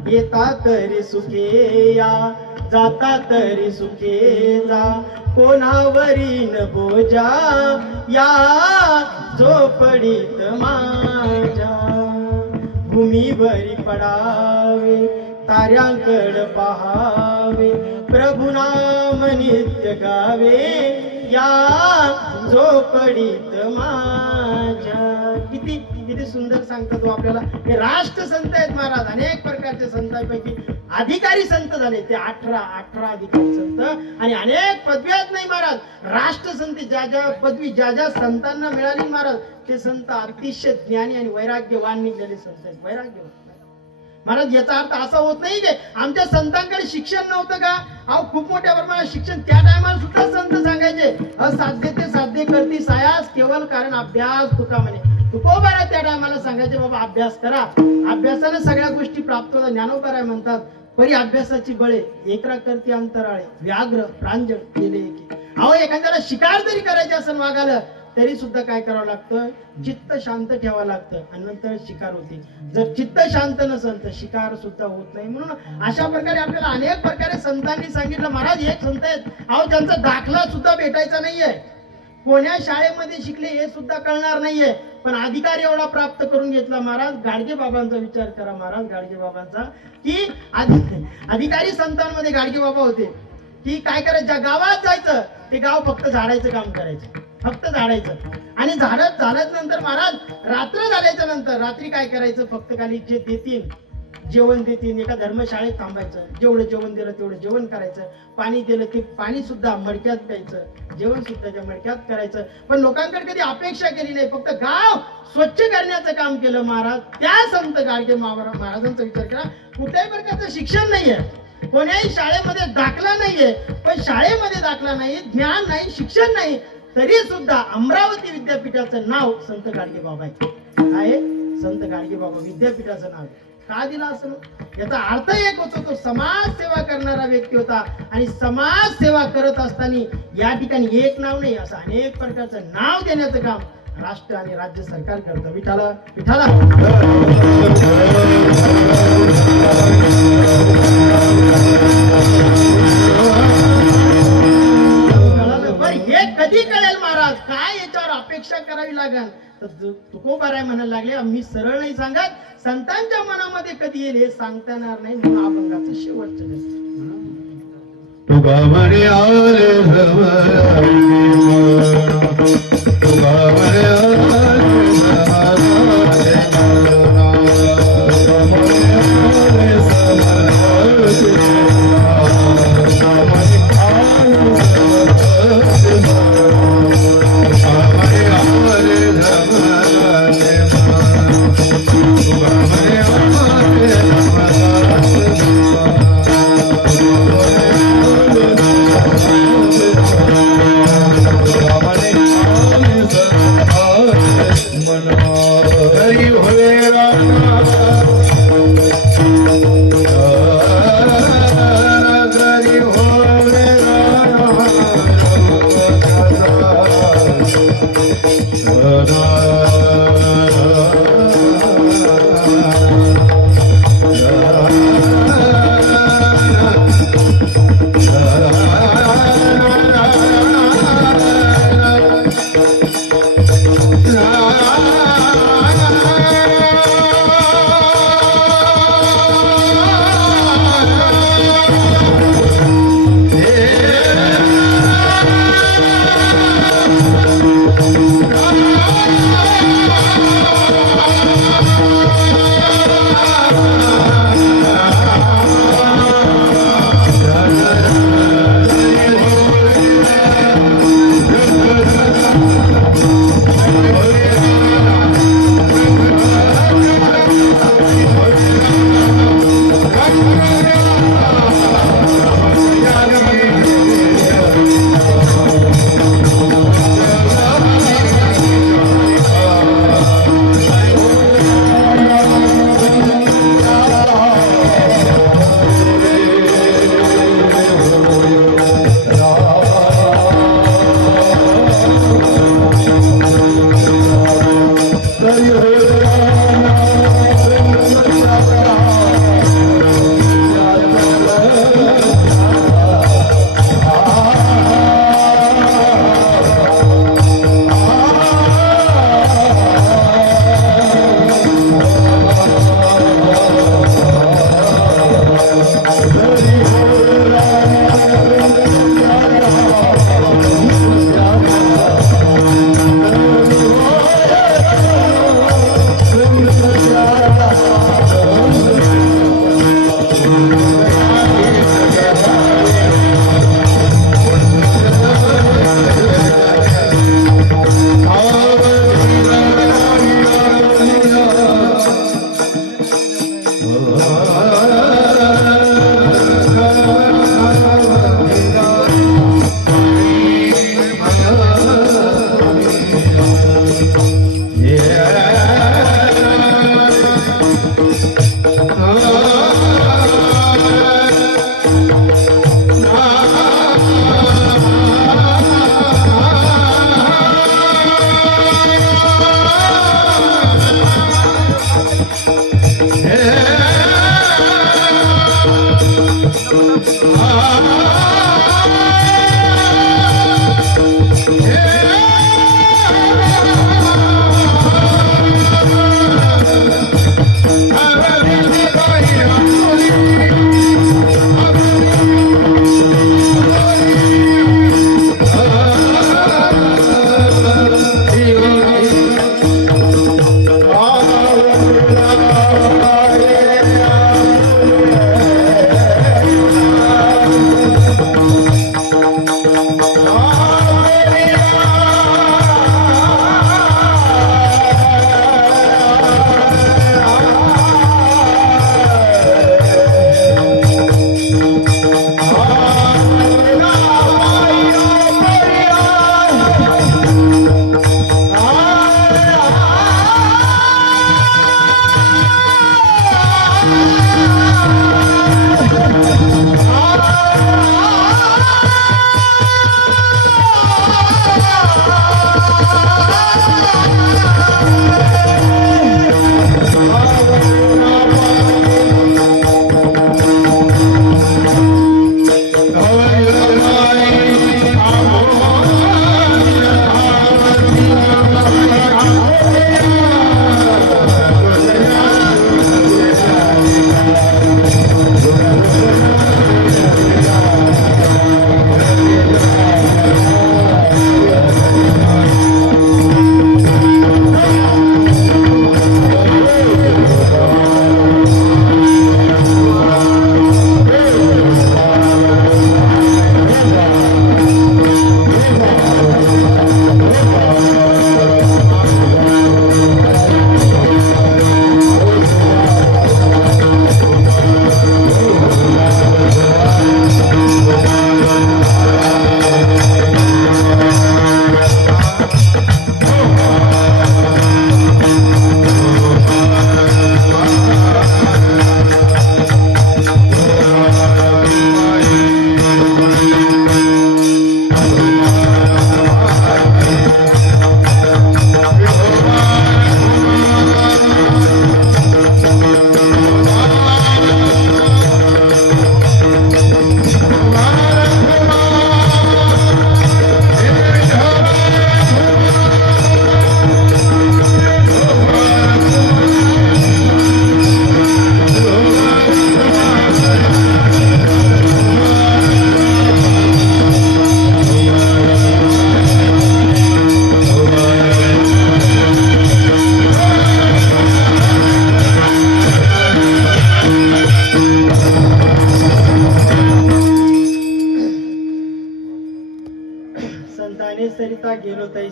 येता तरी सुखे या, जाता तरी सुखे जा, कोणावरी न बोजा. या झोपडीत माझ्या भूमीवरी पडावे, ताऱ्यांकड पहावे, प्रभु नाम नित्य गावे या झोपडीत माझ्या. किती किती सुंदर सांगतात तो आपल्याला. हे राष्ट्रसंत आहेत महाराज. अनेक प्रकारच्या संतांपैकी अधिकारी संत झाले ते 18 अधिकारी संत, आणि अनेक पदवी आहेत नाही महाराज. राष्ट्रसंत ज्या पदवी ज्या संतांना मिळाली महाराज, ते संत अतिशय ज्ञानी आणि वैराग्यवान निघलेले संत आहेत. वैराग्यवान महाराज. याचा अर्थ असा होत नाही की आमच्या संतांकडे शिक्षण नव्हतं का. अहो खूप मोठ्या प्रमाणात शिक्षण त्या टायमाला सुद्धा संत सांगायचे, असाध्य ते साध्य करती सायास केवळ कारण अभ्यास तुका म्हणे. तुकोबारा त्या टायमाला सांगायचे, बाबा अभ्यास करा, अभ्यासाने सगळ्या गोष्टी प्राप्त होतात. ज्ञानोबाराय म्हणतात, परी अभ्यासाची बळे एकरा करती अंतराळे, व्याघ्र प्रांजळ केले एके. अहो एखाद्याला शिकार जरी करायची असेल वाघाला, तरी सुद्धा काय करावं लागतं, चित्त शांत ठेवावं लागतं, आणि नंतर शिकार होते. जर चित्त शांत नसेल तर शिकार सुद्धा होत नाही. म्हणून अशा प्रकारे आपल्याला अनेक प्रकारे संतांनी सांगितलं. महाराज एक संत आहेत, अहो ज्यांचा दाखला सुद्धा भेटायचा नाहीये, कोण्या शाळेमध्ये शिकले हे सुद्धा कळणार नाहीये, पण अधिकार एवढा प्राप्त करून घेतला महाराज. गाडगे बाबांचा विचार करा महाराज. गाडगे बाबांचा की अधिकारी संतांमध्ये गाडगे बाबा होते की काय करायचं, ज्या गावात जायचं ते गाव फक्त झाडायचं काम करायचं, फक्त झाडायचं. आणि झाडत नंतर महाराज रात्र झाल्याच्या नंतर रात्री काय करायचं, फक्त खाली जे देतील जेवण देतील एका धर्मशाळेत थांबायचं, जेवढं जेवण दिलं तेवढं जेवण करायचं, पाणी दिलं ते पाणी सुद्धा मडक्यात प्यायचं, जेवण सुद्धा त्या मडक्यात करायचं. पण लोकांकडे कधी अपेक्षा केली नाही, फक्त गाव स्वच्छ करण्याचं काम केलं महाराज. त्या संत गाडगे महाराजांचा विचार करा. कुठल्याही प्रकारचं शिक्षण नाहीये, कोण्याही शाळेमध्ये दाखला नाहीये, पण शाळेमध्ये दाखला नाही, ज्ञान नाही, शिक्षण नाही, तरी सुद्धा अमरावती विद्यापीठाचं नाव संत गाडगे बाबा आहे. संत गाडगे बाबा विद्यापीठाचं नाव का दिलं असं, याचा अर्थ एक होतो, तो समाज सेवा करणारा व्यक्ती होता. आणि समाज सेवा करत असताना या ठिकाणी एक नाव नाही, असं अनेक प्रकारचं नाव देण्याचं काम राष्ट्र आणि राज्य सरकार करतं. विठाला विठाला हे कधी कळेल महाराज, काय याच्यावर अपेक्षा करावी लागेल. तर तुकोबाराय म्हणायला लागले, मी सरळ नाही सांगत, संतांच्या मनामध्ये कधी येईल हे सांगता येणार नाही. म्हणून अभंगाचं शेवटचं तुका म्हणे आले तुका म्हणे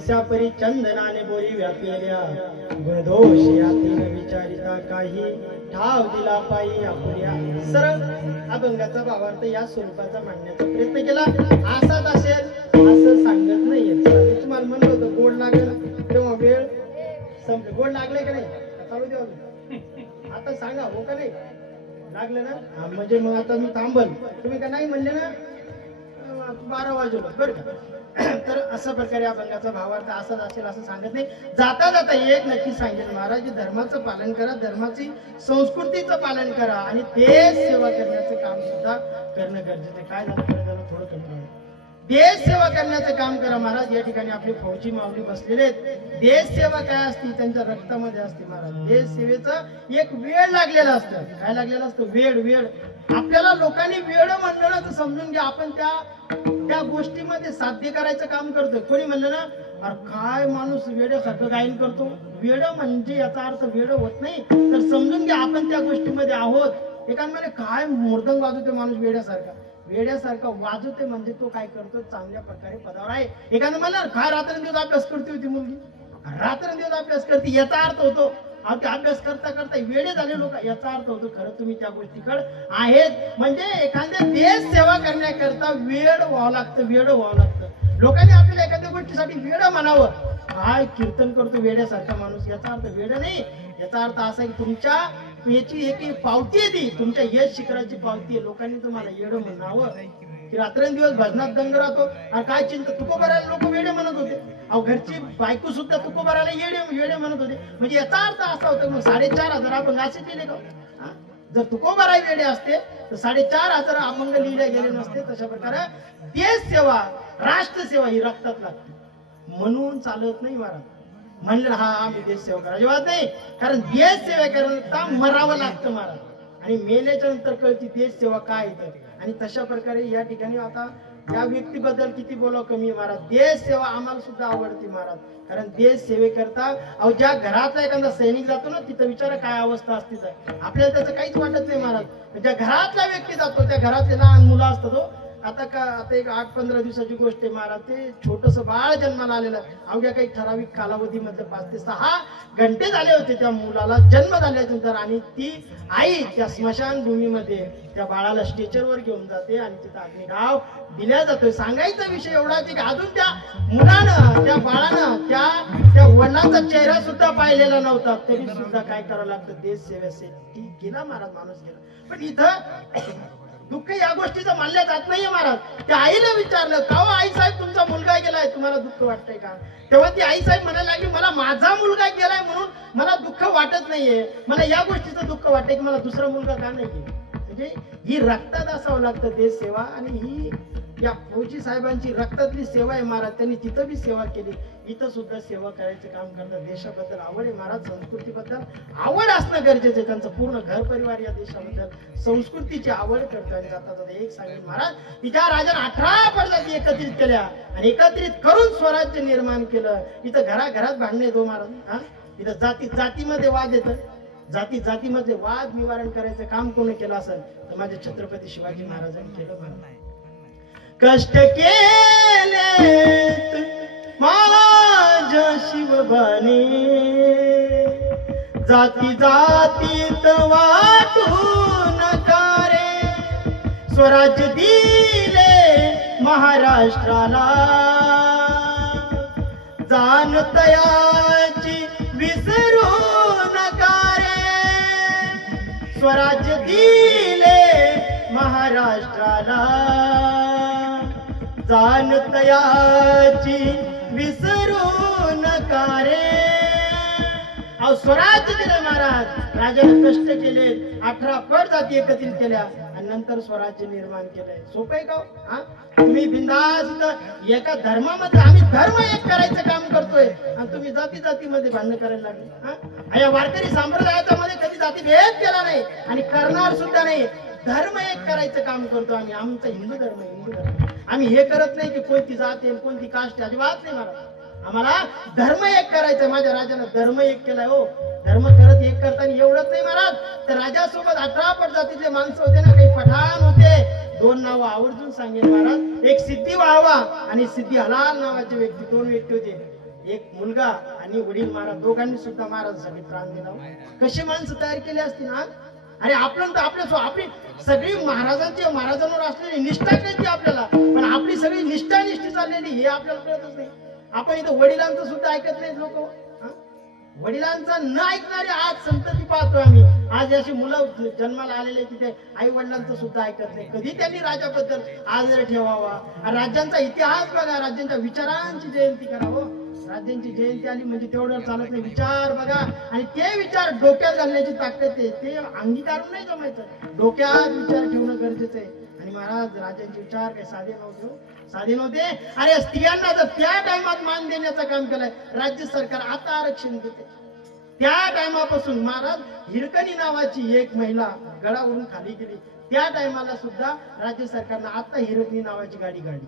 ऐसा परी चंदनाने बोरी व्यापिल्या गुणदोष यातील विचारिता काही ठाव दिला पायी अपुऱ्या. सरळ अभंगाचा भावार्थ या स्वरूपाचा मांडण्याचा प्रयत्न केला. असाच असेल असं सांगत नाहीये. मी तुम्हाला म्हणलं होतं गोड लागेल तेव्हा वेळ संपले. गोड लागले का नाही? का चालू द्या अजून? आता सांगा हो का नाही लागलं ना? हा, म्हणजे मग आता मी थांबल. तुम्ही का नाही म्हणले ना 12 वाजले बरं का? तर अशा प्रकारे अभंगाचा भावार्थ असाच असेल असं सांगत नाही. जाता जाता एक नक्की सांगेल महाराज, धर्माचं पालन करा, धर्माची संस्कृतीचं पालन करा आणि देश सेवा करण्याचं काम सुद्धा करणं गरजेचं आहे. काय झालं बरं झालं थोडं कमी. देश सेवा करण्याचं काम करा महाराज. या ठिकाणी आपले फौजी माऊली बसलेले आहेत. देश सेवा काय असते त्यांच्या रक्तामध्ये असते महाराज. देश सेवेचं एक वेळ लागलेला असतं. काय लागलेलं असतं? वेळ. आपल्याला लोकांनी वेळ म्हणलं ना तर समजून घ्या आपण त्या गोष्टीमध्ये साध्य करायचं काम करतोय. कोणी म्हणलं ना अरे काय माणूस वेड्यासारखं गायन करतो, वेड म्हणजे याचा अर्थ वेड होत नाही तर समजून घ्या आपण त्या गोष्टीमध्ये आहोत. एकांमध्ये काय मृदंग वाजवते माणूस वेड्यासारखा वाजवते म्हणजे तो काय करतो चांगल्या प्रकारे पदावर आहे. एखादं म्हणणार काय रात्रंदिवस अभ्यास करते होती मुलगी, रात्रंदिवस अभ्यास करते याचा अर्थ होतो ते अभ्यास करता वेडे झाले लोक याचा अर्थ होतो खरं तुम्ही त्या गोष्टीकडे आहेत. म्हणजे एखाद्या देश सेवा करण्याकरता वेळ व्हावं लागतं. लोकांनी आपल्याला एखाद्या गोष्टीसाठी वेड म्हणावं. काय कीर्तन करतो वेड्यासारखा माणूस याचा अर्थ वेड नाही. याचा अर्थ असा की तुमच्या याची एक पावती आहे, ती तुमच्या यश शिखराची पावती आहे. लोकांनी तुम्हाला येड म्हणावं की रात्रंदिवस भजनात दंग राहतो आणि काय चिंता तुकोबाराला लोक वेडे म्हणत होते. अहो घरची बायको सुद्धा तुकोबाराला येडे म्हणत होते. म्हणजे याचा अर्थ असा होता मग 4,500 अभंग असे लिहिले का? जर तुकोबाराई वेडे असते तर 4,500 अभंग लिहिले गेले नसते. तशा प्रकारे देश सेवा राष्ट्र सेवा ही रक्तात लागते म्हणून चालत नाही महाराज. म्हणलं हा आम्ही देश सेवा करा अजिबात नाही. कारण देश सेवा करता मरावं लागतं महाराज आणि मेल्याच्या नंतर कळती देश सेवा काय येतं. आणि तशा प्रकारे या ठिकाणी आता या व्यक्तीबद्दल किती बोलावं कमी महाराज. देश सेवा आम्हाला सुद्धा आवडते महाराज. कारण देश सेवेकरता अहो ज्या घरातला एखादा सैनिक जातो ना तिथं विचारा काय अवस्था असते. आपल्याला त्याचं काहीच वाटत नाही महाराज. ज्या घरातला व्यक्ती जातो त्या घरातले लहान मुलं असतात. आता एक 8-15 दिवसाची गोष्ट आहे महाराज. ते छोटस बाळ जन्माला आलेलं अवघ्या काही ठराविक कालावधीमध्ये 5 ते 6 घंटे झाले होते त्या मुलाला जन्म झाल्यानंतर. आणि ती आई त्या स्मशानभूमीमध्ये त्या बाळाला स्ट्रेचरवर घेऊन जाते आणि तिथं अग्निघाव दिल्या जातोय. सांगायचा विषय एवढाच की अजून त्या मुलानं त्या बाळानं त्या वडिलांचा चेहरा सुद्धा पाहिलेला नव्हता तरी सुद्धा काय करावं लागतं देश सेवेसाठी गेला महाराज माणूस गेला. पण इथं दुःख या गोष्टीचं मानल्या जात नाहीये महाराज. त्या आईला विचारलं का हो आई साहेब तुमचा मुलगा गेलाय तुम्हाला दुःख वाटतंय का? तेव्हा ती आई साहेब म्हणायला लागली मला माझा मुलगा गेलाय म्हणून मला दुःख वाटत नाहीये. मला या गोष्टीचं दुःख वाटतंय की मला दुसरा मुलगा का नाही गेला. म्हणजे ही रक्तात असावं लागतं देश सेवा. आणि ही या फौजी साहेबांची रक्तातली सेवा आहे महाराज. त्यांनी तिथं बी सेवा केली इथं सुद्धा सेवा करायचं काम करतात. देशाबद्दल आवड आहे महाराज. संस्कृतीबद्दल आवड असणं गरजेचं आहे. त्यांचं पूर्ण घर परिवार या देशाबद्दल संस्कृतीची आवड करतो. आणि जाता एक सांगेल महाराज की ज्या राजाने 18 प्रजाती एकत्रित केल्या आणि एकत्रित करून स्वराज्य निर्माण केलं. इथं घराघरात भांडणे येतो महाराज. इथं जातीमध्ये वाद येतं. जातीमध्ये वाद निवारण करायचं काम कोण केलं असेल तर माझे छत्रपती शिवाजी महाराजांनी केलं महाराज. कष्ट केले माझ्या शिवबाने जातीत वाटू नका रे. स्वराज्य दिले महाराष्ट्राला जाणतयाची विसरू नका रे. स्वराज्य दिले महाराष्ट्राला जाणतयाची विसरू नका रे. अहो स्वराज्य दिलं महाराज. राजाने कष्ट केले 18 पट जाती एकत्रित केल्या आणि नंतर स्वराज्य निर्माण केलंय. सोपं आहे का? तुम्ही बिंदास एका धर्मामध्ये आम्ही धर्म एक करायचं काम करतोय आणि तुम्ही जातीमध्ये भांडण करायला लागले. या वारकरी संप्रदायाच्या मध्ये कधी जाती भेद केला नाही आणि करणार सुद्धा नाही. धर्म एक करायचं काम करतो आम्ही. आमचा हिंदू धर्म आम्ही हे करत नाही की कोणती जात आहे कोणती कास्ट अजिबात नाही महाराज. आम्हाला धर्म एक करायचं. माझ्या राजानं धर्म एक केलाय. हो धर्म करत एक करताना एवढंच नाही महाराज तर राजासोबत 18 प्रजातीचे माणसं होते ना. काही पठाण होते. 2 नावं आवर्जून सांगेल महाराज. एक सिद्धी वाहवा आणि सिद्धी हलाल नावाचे व्यक्ती 2 व्यक्ती होते. एक मुलगा आणि वडील महाराज दोघांनी सुद्धा महाराजांसाठी प्राण दिला हो. कशी माणसं तयार केली असती ना. अरे आपण तर आपली सगळी महाराजांवर असलेली निष्ठा कळते आपल्याला, पण आपली सगळी निष्ठा चाललेली हे आपल्याला कळतच नाही. आपण इथं वडिलांचं सुद्धा ऐकत नाहीत लोक. वडिलांचा न ऐकणारे आज संतती पाहतोय आम्ही. आज अशी मुलं जन्माला आलेले की ते आई वडिलांचं सुद्धा ऐकत नाही. कधी त्यांनी राजाबद्दल आदर ठेवावा. राज्यांचा इतिहास बघा, राज्यांच्या विचारांची जयंती करावं. राज्यांची जयंती आली म्हणजे तेवढं चालत नाही. विचार बघा आणि ते विचार डोक्यात घालण्याची ताकद आहे. ते अंगीकारून नाही जमायचं, डोक्यात विचार ठेवणं गरजेचं आहे. आणि महाराज राज्यांचे विचार काही साधे नव्हते हो. साधे नव्हते. अरे स्त्रियांना जर त्या टाइमात मान देण्याचं काम केलंय राज्य सरकार, आता आरक्षण देते. त्या टायमापासून महाराज हिरकणी नावाची एक महिला गडावरून खाली गेली, त्या टायमाला सुद्धा राज्य सरकारनं आता हिरकणी नावाची गाडी काढली.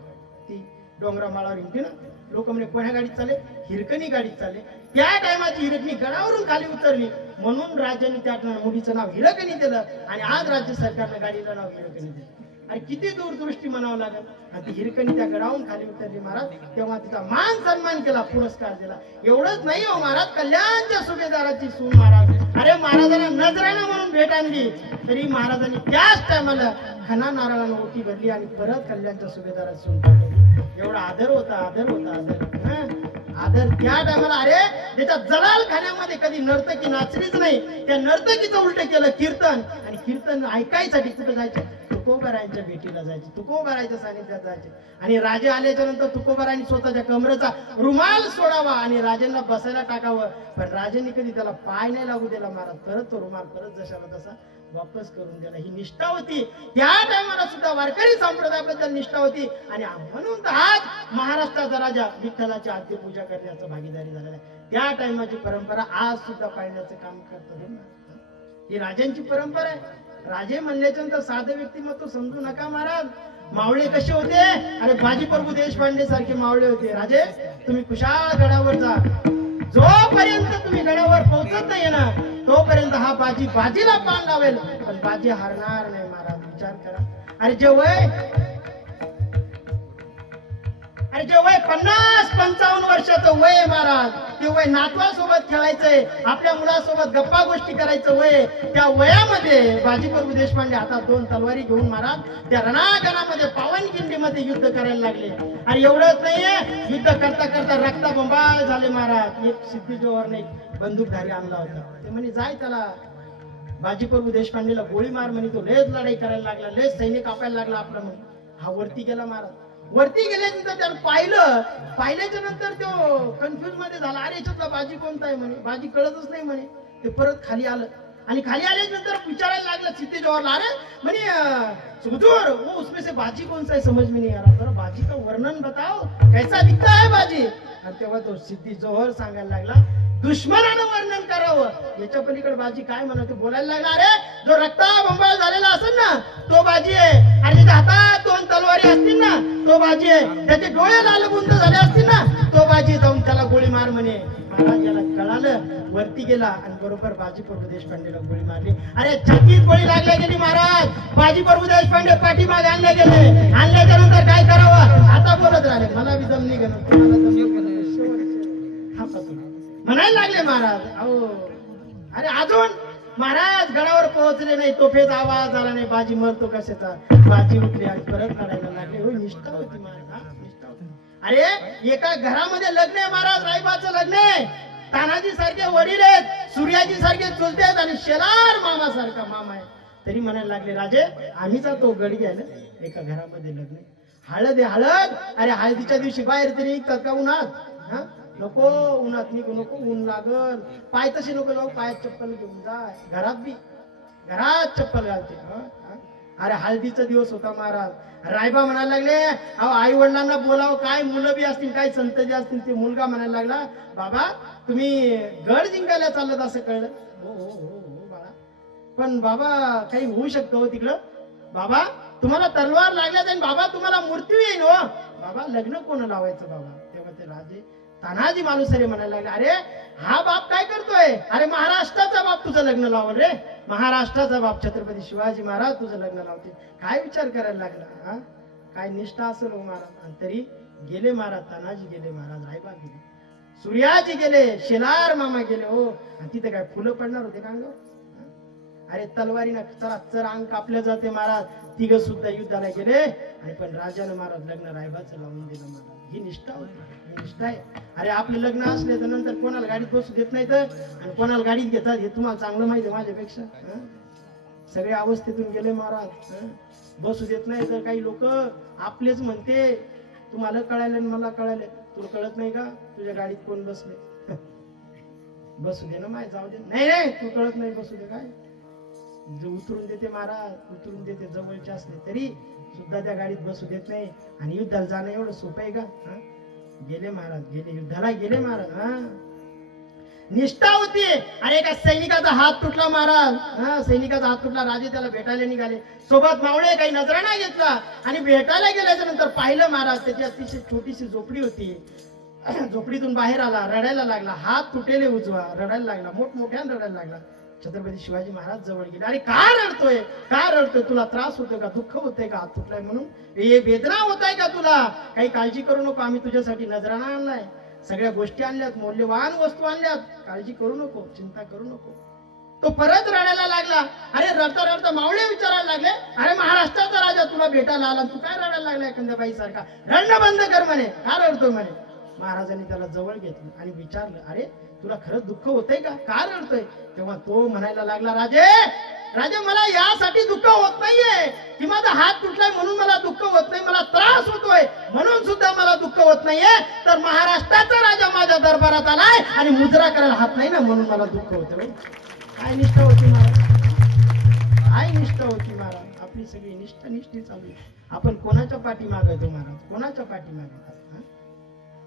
ती डोंगरा माळावर हिंडते ना, लोक म्हणे कोण्या गाडीत चालले, हिरकणी गाडीत चालले. त्या टायमाची हिरकणी गडावरून खाली उतरली म्हणून राज्याने त्या मुलीचं नाव हिरकणी दिलं आणि आज राज्य सरकारनं गाडीला नाव हिरकणी दिलं. आणि किती दूरदृष्टी म्हणावं लागेल. आणि ती हिरकणी त्या गडावरून खाली उतरली महाराज, तेव्हा तिचा मान सन्मान केला, पुरस्कार दिला. एवढंच नाही हो महाराज, कल्याणच्या सुभेदाराची सून महाराज. अरे महाराजांना नजराणा म्हणून भेट आणली तरी महाराजांनी त्याच टायमाला खना नारळानं ओटी भरली आणि परत कल्याणच्या सुभेदाराची सून पाठवली. एवढा आदर होता, आदर होता, आदर त्या टायमाला. अरे त्याच्या जलाल खाण्यामध्ये कधी नर्तकी नाचलीच नाही. त्या नर्तकीचं उलट केलं कीर्तन. आणि कीर्तन ऐकायसाठी कुठं जायचं, तुकोबारायांच्या भेटीला जायचे, तुकोबारायांच्या सानिध्यात जायचे. आणि राजे आल्याच्या नंतर तुकोबारायांनी स्वतःच्या कमरेचा रुमाल सोडावा आणि राजांना बसायला टाकावं, पण राजांनी कधी त्याला पाय नाही लागू दिला महाराज. परत तो रुमाल परत जशाला तसा वापस करून दिला. ही निष्ठा होती. त्या टायमाला सुद्धा वारकरी संप्रदायाबद्दल निष्ठा होती. आणि म्हणून तर आज महाराष्ट्राचा राजा विठ्ठलाची आद्य पूजा करण्याचा भागीदारी झालेला आहे. त्या टायमाची परंपरा आज सुद्धा पाळण्याचं काम करतात. ही राजांची परंपरा आहे. राजे म्हणल्याच्या नंतर साधं व्यक्तिमत्व समजू नका महाराज. मावळे कसे होते, अरे बाजीप्रभू देशपांडे सारखे मावळे होते. राजे तुम्ही कुशाल गडावर जा, जोपर्यंत तुम्ही गडावर पोहोचत नाही ना तोपर्यंत हा बाजीला पान लावेल, पण बाजी हारणार नाही महाराज. विचार करा. अरे जे वय 50-55 वर्षाचं वय आहे महाराज, ते वय नातवासोबत खेळायचंय, आपल्या मुलासोबत गप्पा गोष्टी करायचं वय. त्या वयामध्ये बाजीप्रभू देशपांडे हातात 2 तलवारी घेऊन महाराज त्या रणांगणामध्ये पावनखिंडीमध्ये युद्ध करायला लागले. आणि एवढंच नाहीये, युद्ध करता करता रक्ताबंबाळ झाले महाराज. एक सिद्धी जोहरने बंदूकधारी आणला होता. ते म्हणे जाय त्याला बाजीप्रभू देशपांडेला गोळी मार म्हणे. तो लेच लढाई करायला लागला, लेच सैनिक कापायला लागला आपला म्हणे. हा वरती गेला महाराज. वरती गेल्यानंतर त्यानं पाहिल्याच्या नंतर तो कन्फ्युज मध्ये झाला. अरे याच्यातला बाजी कोणता आहे म्हणे, बाजी कळतच नाही म्हणे. ते परत खाली आलं आणि खाली आल्यानंतर विचारायला लागला सिद्धी जोहरला. अरे म्हणे हुजूर वो उसमें से बाजी कौन सा है समझ में नहीं आ रहा, जरा बाजी का वर्णन बताओ, कैसा दिखता है बाजी. आणि तेव्हा तो सिद्धी जोहर सांगायला लागला, दुश्मनानं वर्णन करावं, याच्या पलीकडे बाजी काय म्हणत बोलायला लागला. अरे जो रक्ताबंबाळ झालेला असेल ना तो बाजी आहे. आणि त्याच्या हातात 2 तलवारी असतील ना तो बाजी आहे. त्याचे डोळे लालबुंद झाले असतील ना तो बाजी. जाऊन त्याला गोळी मार म्हणे. महाराज याला कळालं, वरती गेला आणि बरोबर बाजीप्रभू देशपांडेला गोळी मारली. अरे छातीत गोळी लागल्या गेली महाराज. बाजीप्रभू देशपांडे पाठीमागे आणले गेले. आणल्याच्या नंतर काय करावं आता बोलत राहिले, मला बी जम नाही गेलं म्हणायला लागले महाराज. अहो अरे अजून महाराज गडावर पोहोचले नाही, तोफेचा आवाज आला नाही, बाजी मरतो कशाचा. बाजी उठली आणि परत लढायला लागले. हो निष्ठा होती महाराज, निष्ठा होती. अरे एका घरामध्ये लग्न आहे महाराज, रायबाचं लग्न आहे. तानाजी सारखे वडील आहेत, सूर्याजी सारखे चुलते आहेत आणि शेलार मामा सारखा मामा आहे. तरी म्हणायला लागले राजे आम्ही जातो गड घ्यायला, एका घरामध्ये लग्न आहे. हळद आहे हळद. अरे हळदीच्या दिवशी बाहेर तरी निघतात का उन्हात? नको उन्हात निघू नको, ऊन लागल. पाय तसे नको जाऊ, पायात चप्पल घेऊन जाय. घरात चप्पल घालते. अरे हळदीचा दिवस होता महाराज. रायबा म्हणायला लागले अहो आई वडिलांना बोलावं, काय मुलं बी असतील काय संत जे असतील ते. मुलगा म्हणायला लागला बाबा तुम्ही गड जिंकायला चालत असं कळलं. हो हो हो हो बाळा, पण बाबा काही होऊ शकतं हो तिकडं. बाबा तुम्हाला तलवार लागल्या जाईल, बाबा तुम्हाला मृत्यू येईल हो. बाबा लग्न कोण लावायचं बाबा. तेव्हा ते राजे तानाजी मालुसरे म्हणायला लागले अरे हा बाप काय करतोय. अरे महाराष्ट्राचा बाप तुझं लग्न लावल रे, महाराष्ट्राचा बाप छत्रपती शिवाजी महाराज तुझं लग्न लावते. काय विचार करायला लागला, काय निष्ठा असेल हो महाराज. आणि तरी गेले महाराज, तानाजी गेले महाराज, रायबा गेले. सूर्याजी गेले, शेलार मामा गेले हो, आणि तिथे काय फुलं पडणार होते का अंगावर? अरे तलवारीनं चला चर अंग कापलं जाते महाराज. तिघ सुद्धा युद्धाला गेले, आणि पण राजानं महाराज लग्न रायबाचं लावून दिलं महाराज. ही निष्ठा होती, ही निष्ठा आहे. अरे आपलं लग्न असले तर नंतर कोणाला गाडीत बसू देत नाही तर, आणि कोणाला गाडीत घेतात हे तुम्हाला चांगलं माहिती आहे माझ्यापेक्षा. सगळे अवस्थेतून गेले महाराज. बसू देत नाही तर काही लोक आपलेच म्हणते, तुम्हाला कळाले मला कळाले, तुला कळत नाही का तुझ्या गाडीत कोण बसले? बसू दे ना माय, जाऊ दे. नाही नाही तू कळत नाही, बसू दे. काय उतरून देते महाराज, उतरून देते. जवळचे असले तरी सुद्धा त्या गाडीत बसू देत नाही. आणि युद्धाला जाणं एवढं सोपं आहे का? गेले महाराज, गेले युद्धाला गेले महाराज. निष्ठा होती. अरे एका सैनिकाचा हात तुटला महाराज. सैनिकाचा हात तुटला, राजे त्याला भेटायला निघाले. सोबत मावळे काही नजराणा घेतला, आणि भेटायला गेल्याच्या नंतर पाहिलं महाराज त्याची अतिशय छोटीशी झोपडी होती. झोपडीतून बाहेर आला, रडायला लागला. हात तुटेले उजवा, रडायला लागला, मोठमोठ्यानं रडायला लागला. छत्रपती शिवाजी महाराज जवळ गेले. अरे का रडतोय, का रडतोय? तुला त्रास होतोय का, दुःख होतंय का, हात तुटलाय म्हणून? हे वेदना होत आहे का तुला? काही काळजी करू नको, आम्ही तुझ्यासाठी नजराणा आणलाय, सगळ्या गोष्टी आणल्यात, मौल्यवान वस्तू आणल्यात, काळजी करू नको, चिंता करू नको. तो परत रडायला लागला. अरे रडता रडता मावळे विचारायला लागले, अरे महाराष्ट्राचा राजा तुला भेटायला आला, तू काय रडायला लागला एखाद्या बाई सारखा? रडणं बंद कर म्हणे, का रडतोय म्हणे. महाराजांनी त्याला जवळ घेतलं आणि विचारलं, अरे तुला खरंच दुःख होतंय का रडतोय? तेव्हा तो म्हणायला लागला, राजे राजे मला यासाठी दुःख होत नाहीये की माझा हात तुटलाय म्हणून मला दुःख होत नाही, मला त्रास होतोय म्हणून सुद्धा मला दुःख होत नाहीये, तर महाराष्ट्राचा राजा माझ्या दरबारात आलाय आणि मुजरा करायला हात नाही ना म्हणून मला दुःख होतोय. काय निष्ठा होती महाराज, काय निष्ठा होती महाराज. आपली सगळी निष्ठा निष्ठी चालू आहे. आपण कोणाच्या पाठीमागे येतो महाराज, कोणाच्या पाठीमागे?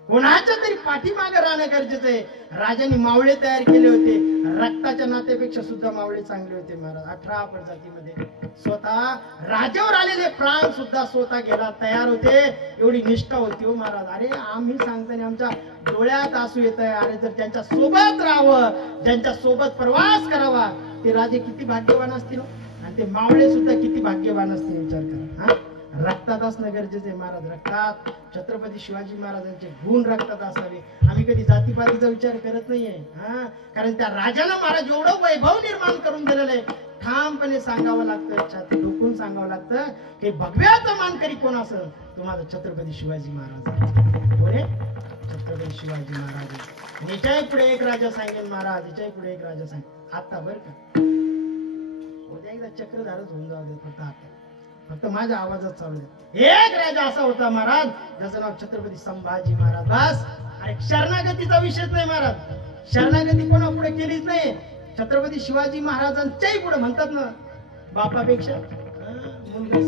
कोणाच्या तरी पाठीमागे राहणं गरजेचं आहे. राजांनी मावळे तयार केले होते, रक्ताच्या नात्यापेक्षा सुद्धा मावळे चांगले होते महाराज. 18 प्रजातीमध्ये स्वतः राजावर आलेले प्राण सुद्धा स्वतः घ्यायला तयार होते, एवढी निष्ठा होती हो महाराज. अरे आम्ही सांगताना आमच्या डोळ्यात आसू येत आहे. अरे जर त्यांच्या सोबत राहावं, ज्यांच्या सोबत प्रवास करावा, ते राजे किती भाग्यवान असतील, आणि ते मावळे सुद्धा किती भाग्यवान असतील, विचार करा. रक्तात असणं गरजेचं आहे महाराज. रक्तात छत्रपती शिवाजी महाराजांचे गुण रक्तात असावे. आम्ही कधी जातीपातीचा विचार करत नाहीये. कारण त्या राजाला महाराज एवढं वैभव निर्माण करून दिलेलं आहे. ठामपणे सांगावं लागतं, छाती ठोकून सांगावं लागतं की भगव्याचा मानकरी कोण असेल, तो माझा छत्रपती शिवाजी महाराज. कोण? छत्रपती शिवाजी महाराज. याच्याही पुढे एक राजा सांगेल महाराज, याच्याही पुढे एक राजा सांगेल. आता बरं का, उद्या एकदा चक्रधारच होऊन जाऊ दे, फक्त आता, फक्त माझ्या आवाजात चालू आहे. एक राजा असा होता महाराज, ज्याचं नाव छत्रपती संभाजी महाराज. बस. अरे शरणागतीचा विषयच नाही महाराज, शरणागती कोणा पुढे केलीच नाही. छत्रपती शिवाजी महाराजांच्याही पुढे म्हणतात ना, बापापेक्षा मुलगा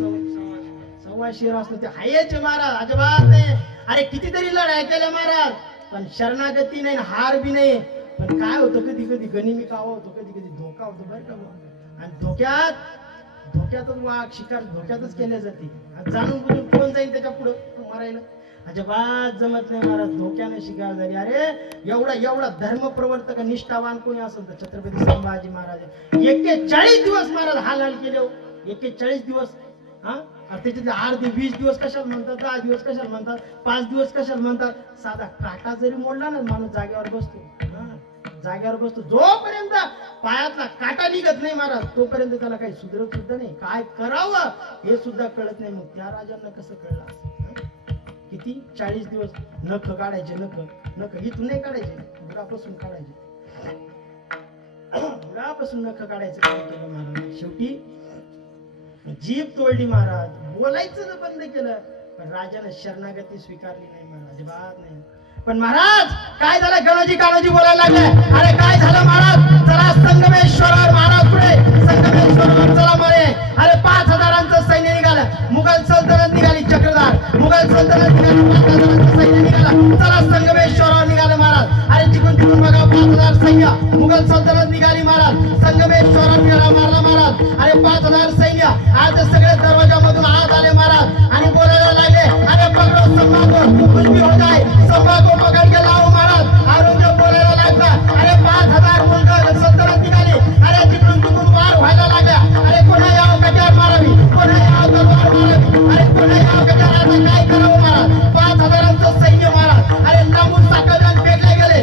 सव्वा शेर असतो ते हायचे महाराज, अजिबात नाही. अरे कितीतरी लढाई केल्या महाराज, पण शरणागती नाही, हार बी नाही. पण काय होतं, कधी कधी गनिमी कावा होतो, कधी कधी धोका होतो बरं का. आणि धोक्यातच वाघ शिकार धोक्यातच केल्या जाते. जाणून बुजून कोण जाईल त्याच्या पुढे मारायला, अजिबात जमत नाही महाराज. धोक्याने शिकार झाली. अरे एवढा धर्म प्रवर्तक निष्ठावान कोणी असेल तर छत्रपती संभाजी महाराज. 41 दिवस महाराज हाल केले हो. 41 दिवस. त्याच्यातले अर्धे 20 दिवस कशाला म्हणतात, 10 दिवस कशाला म्हणतात, 5 दिवस कशाला म्हणतात. साधा काटा जरी मोडला ना, माणूस जागेवर बसतो, जागेवर बसतो. जोपर्यंत पायातला काटा निघत नाही महाराज, तोपर्यंत त्याला काही सुधरत सुद्धा नाही, काय करावं हे सुद्धा कळत नाही. मग त्या राजांना कसं कळलं? किती 40 दिवस नख काढायचे, नख इथून नाही काढायचे, बुडापासून काढायचे, बुडापासून नख काढायचं काम केलं महाराज. शेवटी जीभ तोडली महाराज, बोलायचं बंद केलं. पण राजाने शरणागती स्वीकारली नाही महाराज, अजिबात नाही. पण महाराज काय झालं, गणोजी कानोजी बोलायला लागले. अरे काय झालं महाराज, चला संगमेश्वरावर महाराज, पुढे संगमेश्वरावर चला म्हणे. अरे 5000चं सैन्य निघालं, मुघल सल्तनत निघाली, चक्रधार मुघल सल्तनत निघाली, 5000चं सैन्य निघालं. चला संगमेश्वरावर निघालं महाराज. अरे तिकडून बघा 5000 सैन्य मुघल सल्तनत निघाली महाराज, संगमेश्वरावर निघाला मारला महाराज. अरे 5000 सैन्य आज सगळे दरवाजामधून आत आले महाराज आणि बोलायला लागले, अरे पकडो संभाको, कुछ भी हो जाए संभाको पकड़ के लाओ महाराज. औरंगजेब बोलायला लागला, अरे 5000 मुघल सल्तनत निघाली. अरे तिकडून वार व्हायला लागला. अरे कोणा याव कट्यार मारावी, कोणा याव तलवार मारावी, अरे कोणा याव कट्यार. आता काय करावं महाराज, 5000चं सैन्य महाराज. अरे लांबून साखळदान फेकले गेले,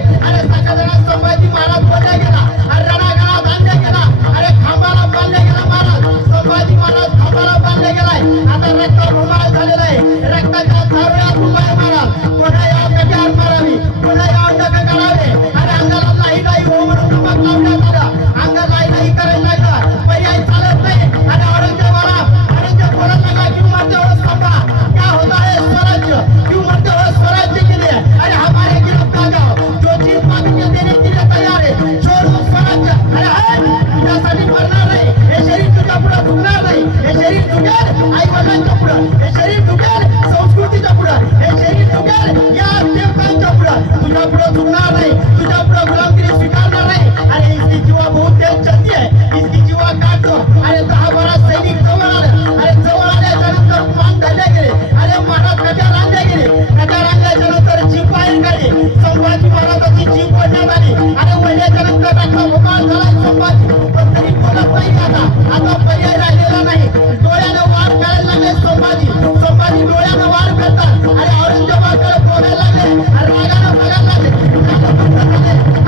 तुझ्या पुढे गुलामगिरी स्वीकारणार नाही. अरे इसकी जीवा बहुत तेज चलती है, इसकी जीवा काट दो. अरे 10-12 सैनिक जवळ आले. अरे जवळ आल्याच्या नंतर मान धरले गेले. अरे महाराज कट्यार आणले गेले. कट्यार आणल्याच्या नंतर जीप बाहेर काढली. संभाजी महाराजांची जीप वळण्यात आली. अरे वळल्याच्या नंतर रक्ता भोकाळ झाला संभाजी. पण तरी बोलत नाही. आता पर्याय राहिलेला नाही. डोळ्यानं वार करायला लागले संभाजी डोळ्यानं वार करतात. अरे औरंगजेबाकडे बोलायला लागले. अरे रागानं बघायला लागले.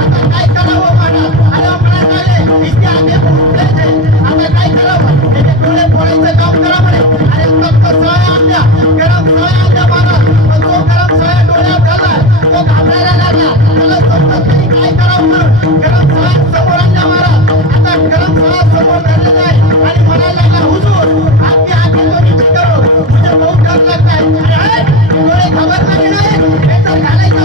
आता काय करावं महाराज? अरे महाराज लागले इसके आगे फुटलेच आहे. आता काय करावं? त्याचे डोळे फोडायचं काम करा म्हणे. अरे फक्त सळ्या आणल्या, गरम सळ्या आणल्या महाराज. पण तो गरम सळ्या डोळ्यात घाला, तो घाबरायला लागला. त्याला समजत नाही काय करावं म्हणून. गरम सळ्या समोर आणल्या महाराज. आता गरम सळ्या समोर धरलेला आहे आणि म्हणायला लागला हुजूर आपकी आंखें तो नीचे करो, मुझे बहुत डर लगता है. अरे डोळे घाबरणारे नाही, हे तर घालायचं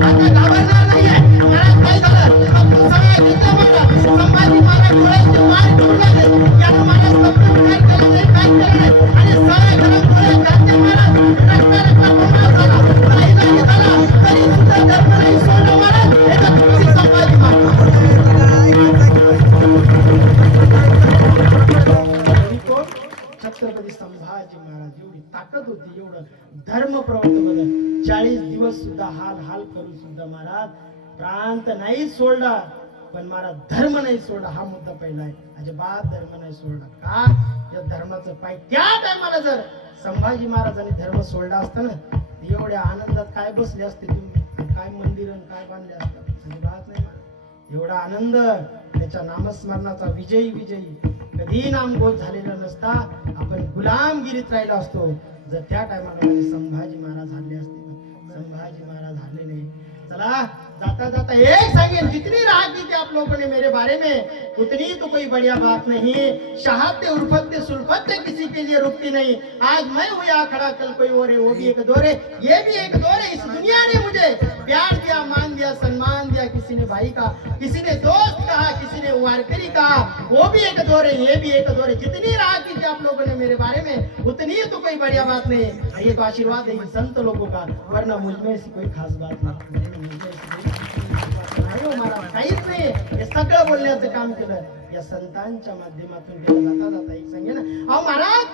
आता घाबरणार नाहीये. महाराज काय झालं? फक्त सगळ्या घेतल्या महाराज. संभाजी महाराज डोळ्याचे वार करू लागले. यानं महाराज फक्त विचार केला नाही, काय केलं नाही. आणि सगळ्या गरम डोळ्यात घातले महाराज. रक्ता गोळा झाला. नाही झाला तरी सुद्धा धर्म नाही सोडलं महाराज. हे तर संभाजी महाराज छत्रपती संभाजी महाराज एवढी ताकद होती, एवढं धर्म प्रवर्तन बदल 40 दिवस सुद्धा हाल करून सुद्धा महाराज प्रांत नाही सोडला. पण महाराज धर्म नाही सोडला. हा मुद्दा पहिला आहे. अजिबात धर्म नाही सोडला. का? या धर्माचं पाय त्या टायमाला जर संभाजी महाराजांनी धर्म सोडला असता ना, एवढ्या आनंदात काय बसले असते तुम्ही, काय मंदिर काय बांधले असतात. अजिबात नाही महाराज. एवढा आनंद त्याच्या नामस्मरणाचा विजयी कधी नामघोष झालेला नसता. आपण गुलामगिरीत राहिलो असतो जर त्या टायमाला संभाजी महाराज हरले असते. संभाजी महाराज हरले नाही. चला जाता जाता एक सांगेन, जितनी राह की थी आप लोगों ने मेरे बारे में उतनी तो कोई बढ़िया बात नहीं. शहादते उल्फते सुल्फते किसी के लिए रुकती नहीं. आज मैं हूँ यहाँ खड़ा, कल कोई और है, वो भी एक दौर है, ये भी एक दौर है. इस दुनिया ने मुझे प्यार दिया, मान दिया, सम्मान दिया. किसी ने भाई का, किसी ने दोस्त कहा, किसी ने वारकरी कहा. वो भी एक दौर है, ये भी एक दौर है. जितनी राह की थी आप लोगों ने मेरे बारे में उतनी तो कोई बढ़िया बात नहीं. ये तो आशीर्वाद है संत लोगों का, वरना मुझमें ऐसी कोई खास बात नहीं. काहीच नाही. हे सगळं बोलण्याचं काम केलं या संतांच्या माध्यमातून केलं. जाता एक सांगे ना, अहो महाराज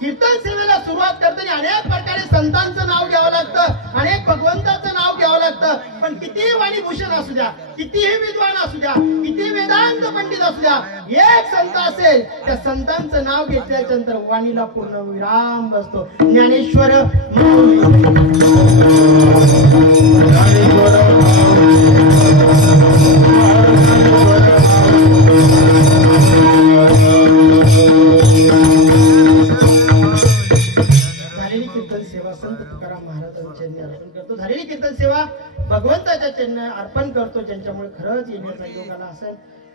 कीर्तन सेवेला सुरुवात करताना अनेक प्रकारे संतांचं नाव घ्यावं लागतं, अनेक भगवंताचं नाव घ्यावं लागतं. पण कितीही वाणीभूषण असू द्या, कितीही विद्वान असू द्या, किती वेदांत पंडित असू द्या, एक संत असेल त्या संतांचं नाव घेतल्याच्या नंतर वाणीला पूर्ण विराम बसतो. ज्ञानेश्वर झालेली कीर्तन सेवा भगवंताच्या चरणी अर्पण करतो, ज्यांच्यामुळे खरंच येण्याचा योग आला असेल.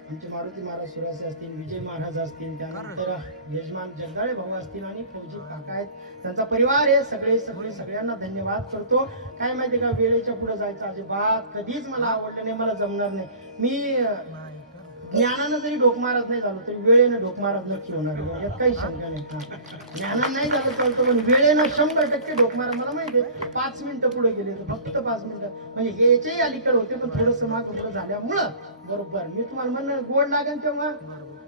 आमचे मारुती महाराज सुरासे असतील, विजय महाराज असतील, त्यानंतर यजमान जगदाळे भाऊ असतील आणि फौजी काका आहेत, त्यांचा परिवार आहे. सगळ्यांना धन्यवाद करतो. काय माहितीये का, वेळेच्या पुढे जायचं अजिबात कधीच मला आवडलं नाही, मला जमणार नाही. मी ज्ञानानं जरी डोक मारत नाही झालो तरी वेळेनं डोक मारत नक्की होणार, यात काही शंका नाही. ज्ञानानं नाही झालं चालतं, पण वेळेनं 100% डोक मारा. मला माहिती आहे 5 मिनिटं पुढे गेले तर फक्त 5 मिनिटं, म्हणजे याच्याही अलीकडे होते, पण थोडंसं मागं पुढे झाल्यामुळं बरोबर मी तुम्हाला म्हणणार गोड लागेल तेव्हा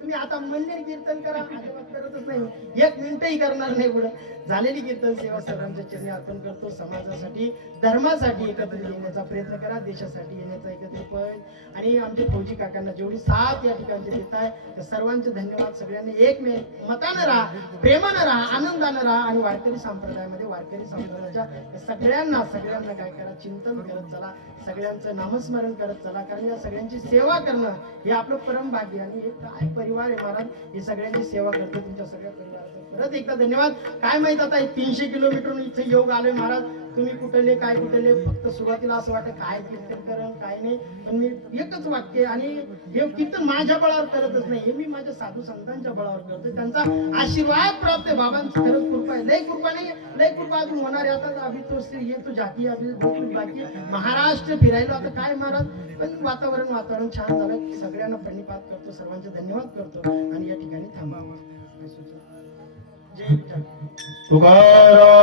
तुम्ही आता मंदिर कीर्तन करा, अजिबात करतच नाही, 1 मिनिटही करणार नाही. पुढे झालेली कीर्तन सेवा सर्वांच्या चरणी अर्पण करतो. समाजासाठी, धर्मासाठी एकत्र येण्याचा प्रयत्न करा, देशासाठी येण्याचा एकत्रित प्रयत्न. आणि आमच्या फौजी काकांना जेवढी साथ या ठिकाणचे देत आहे त्या सर्वांचे धन्यवाद. सगळ्यांनी एक मतानं राहा, प्रेमानं राहा, आनंदानं राहा. आणि वारकरी संप्रदायामध्ये वारकरी संप्रदायाच्या सगळ्यांना काय करा, चिंतन करत चला, सगळ्यांचं नामस्मरण करत चला. कारण या सगळ्यांची सेवा करणं हे आपलं परम भाग्य. आणि हे काय परिवार आहे महाराज, हे सगळ्यांची सेवा करतो. तुमच्या सगळ्या परिवाराचं परत एकदा धन्यवाद. काय माहित आता 300 किलोमीटर इथे योग आलोय महाराज. तुम्ही कुठले काय कुठले, फक्त सुरुवातीला असं वाटतं काय कीर्तन करण काय नाही, पण मी एकच वाक्य, आणि हे कीर्तन माझ्या बळावर करतच नाही, हे मी माझ्या साधू संतांच्या बळावर करतोय. त्यांचा आशीर्वाद प्राप्त आहे. बाबांची खरंच कृपा आहे. लय कृपा नाही, लय कृपा अजून होणार आहे. आता अभि तो ये तो जाती अभि बाकी महाराष्ट्र फिरायला आता काय महाराज, पण वातावरण छान झालं. सगळ्यांना प्रणिपात करतो, सर्वांचे धन्यवाद करतो आणि या ठिकाणी थांबावं. जय तुकाराम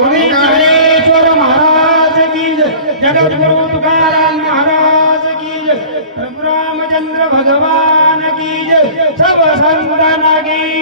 ज्ञानेश्वर महाराज की जय, जगद्गुरु तुकाराम महाराज की जय, प्रभु रामचंद्र भगवान की जय, सब संतान की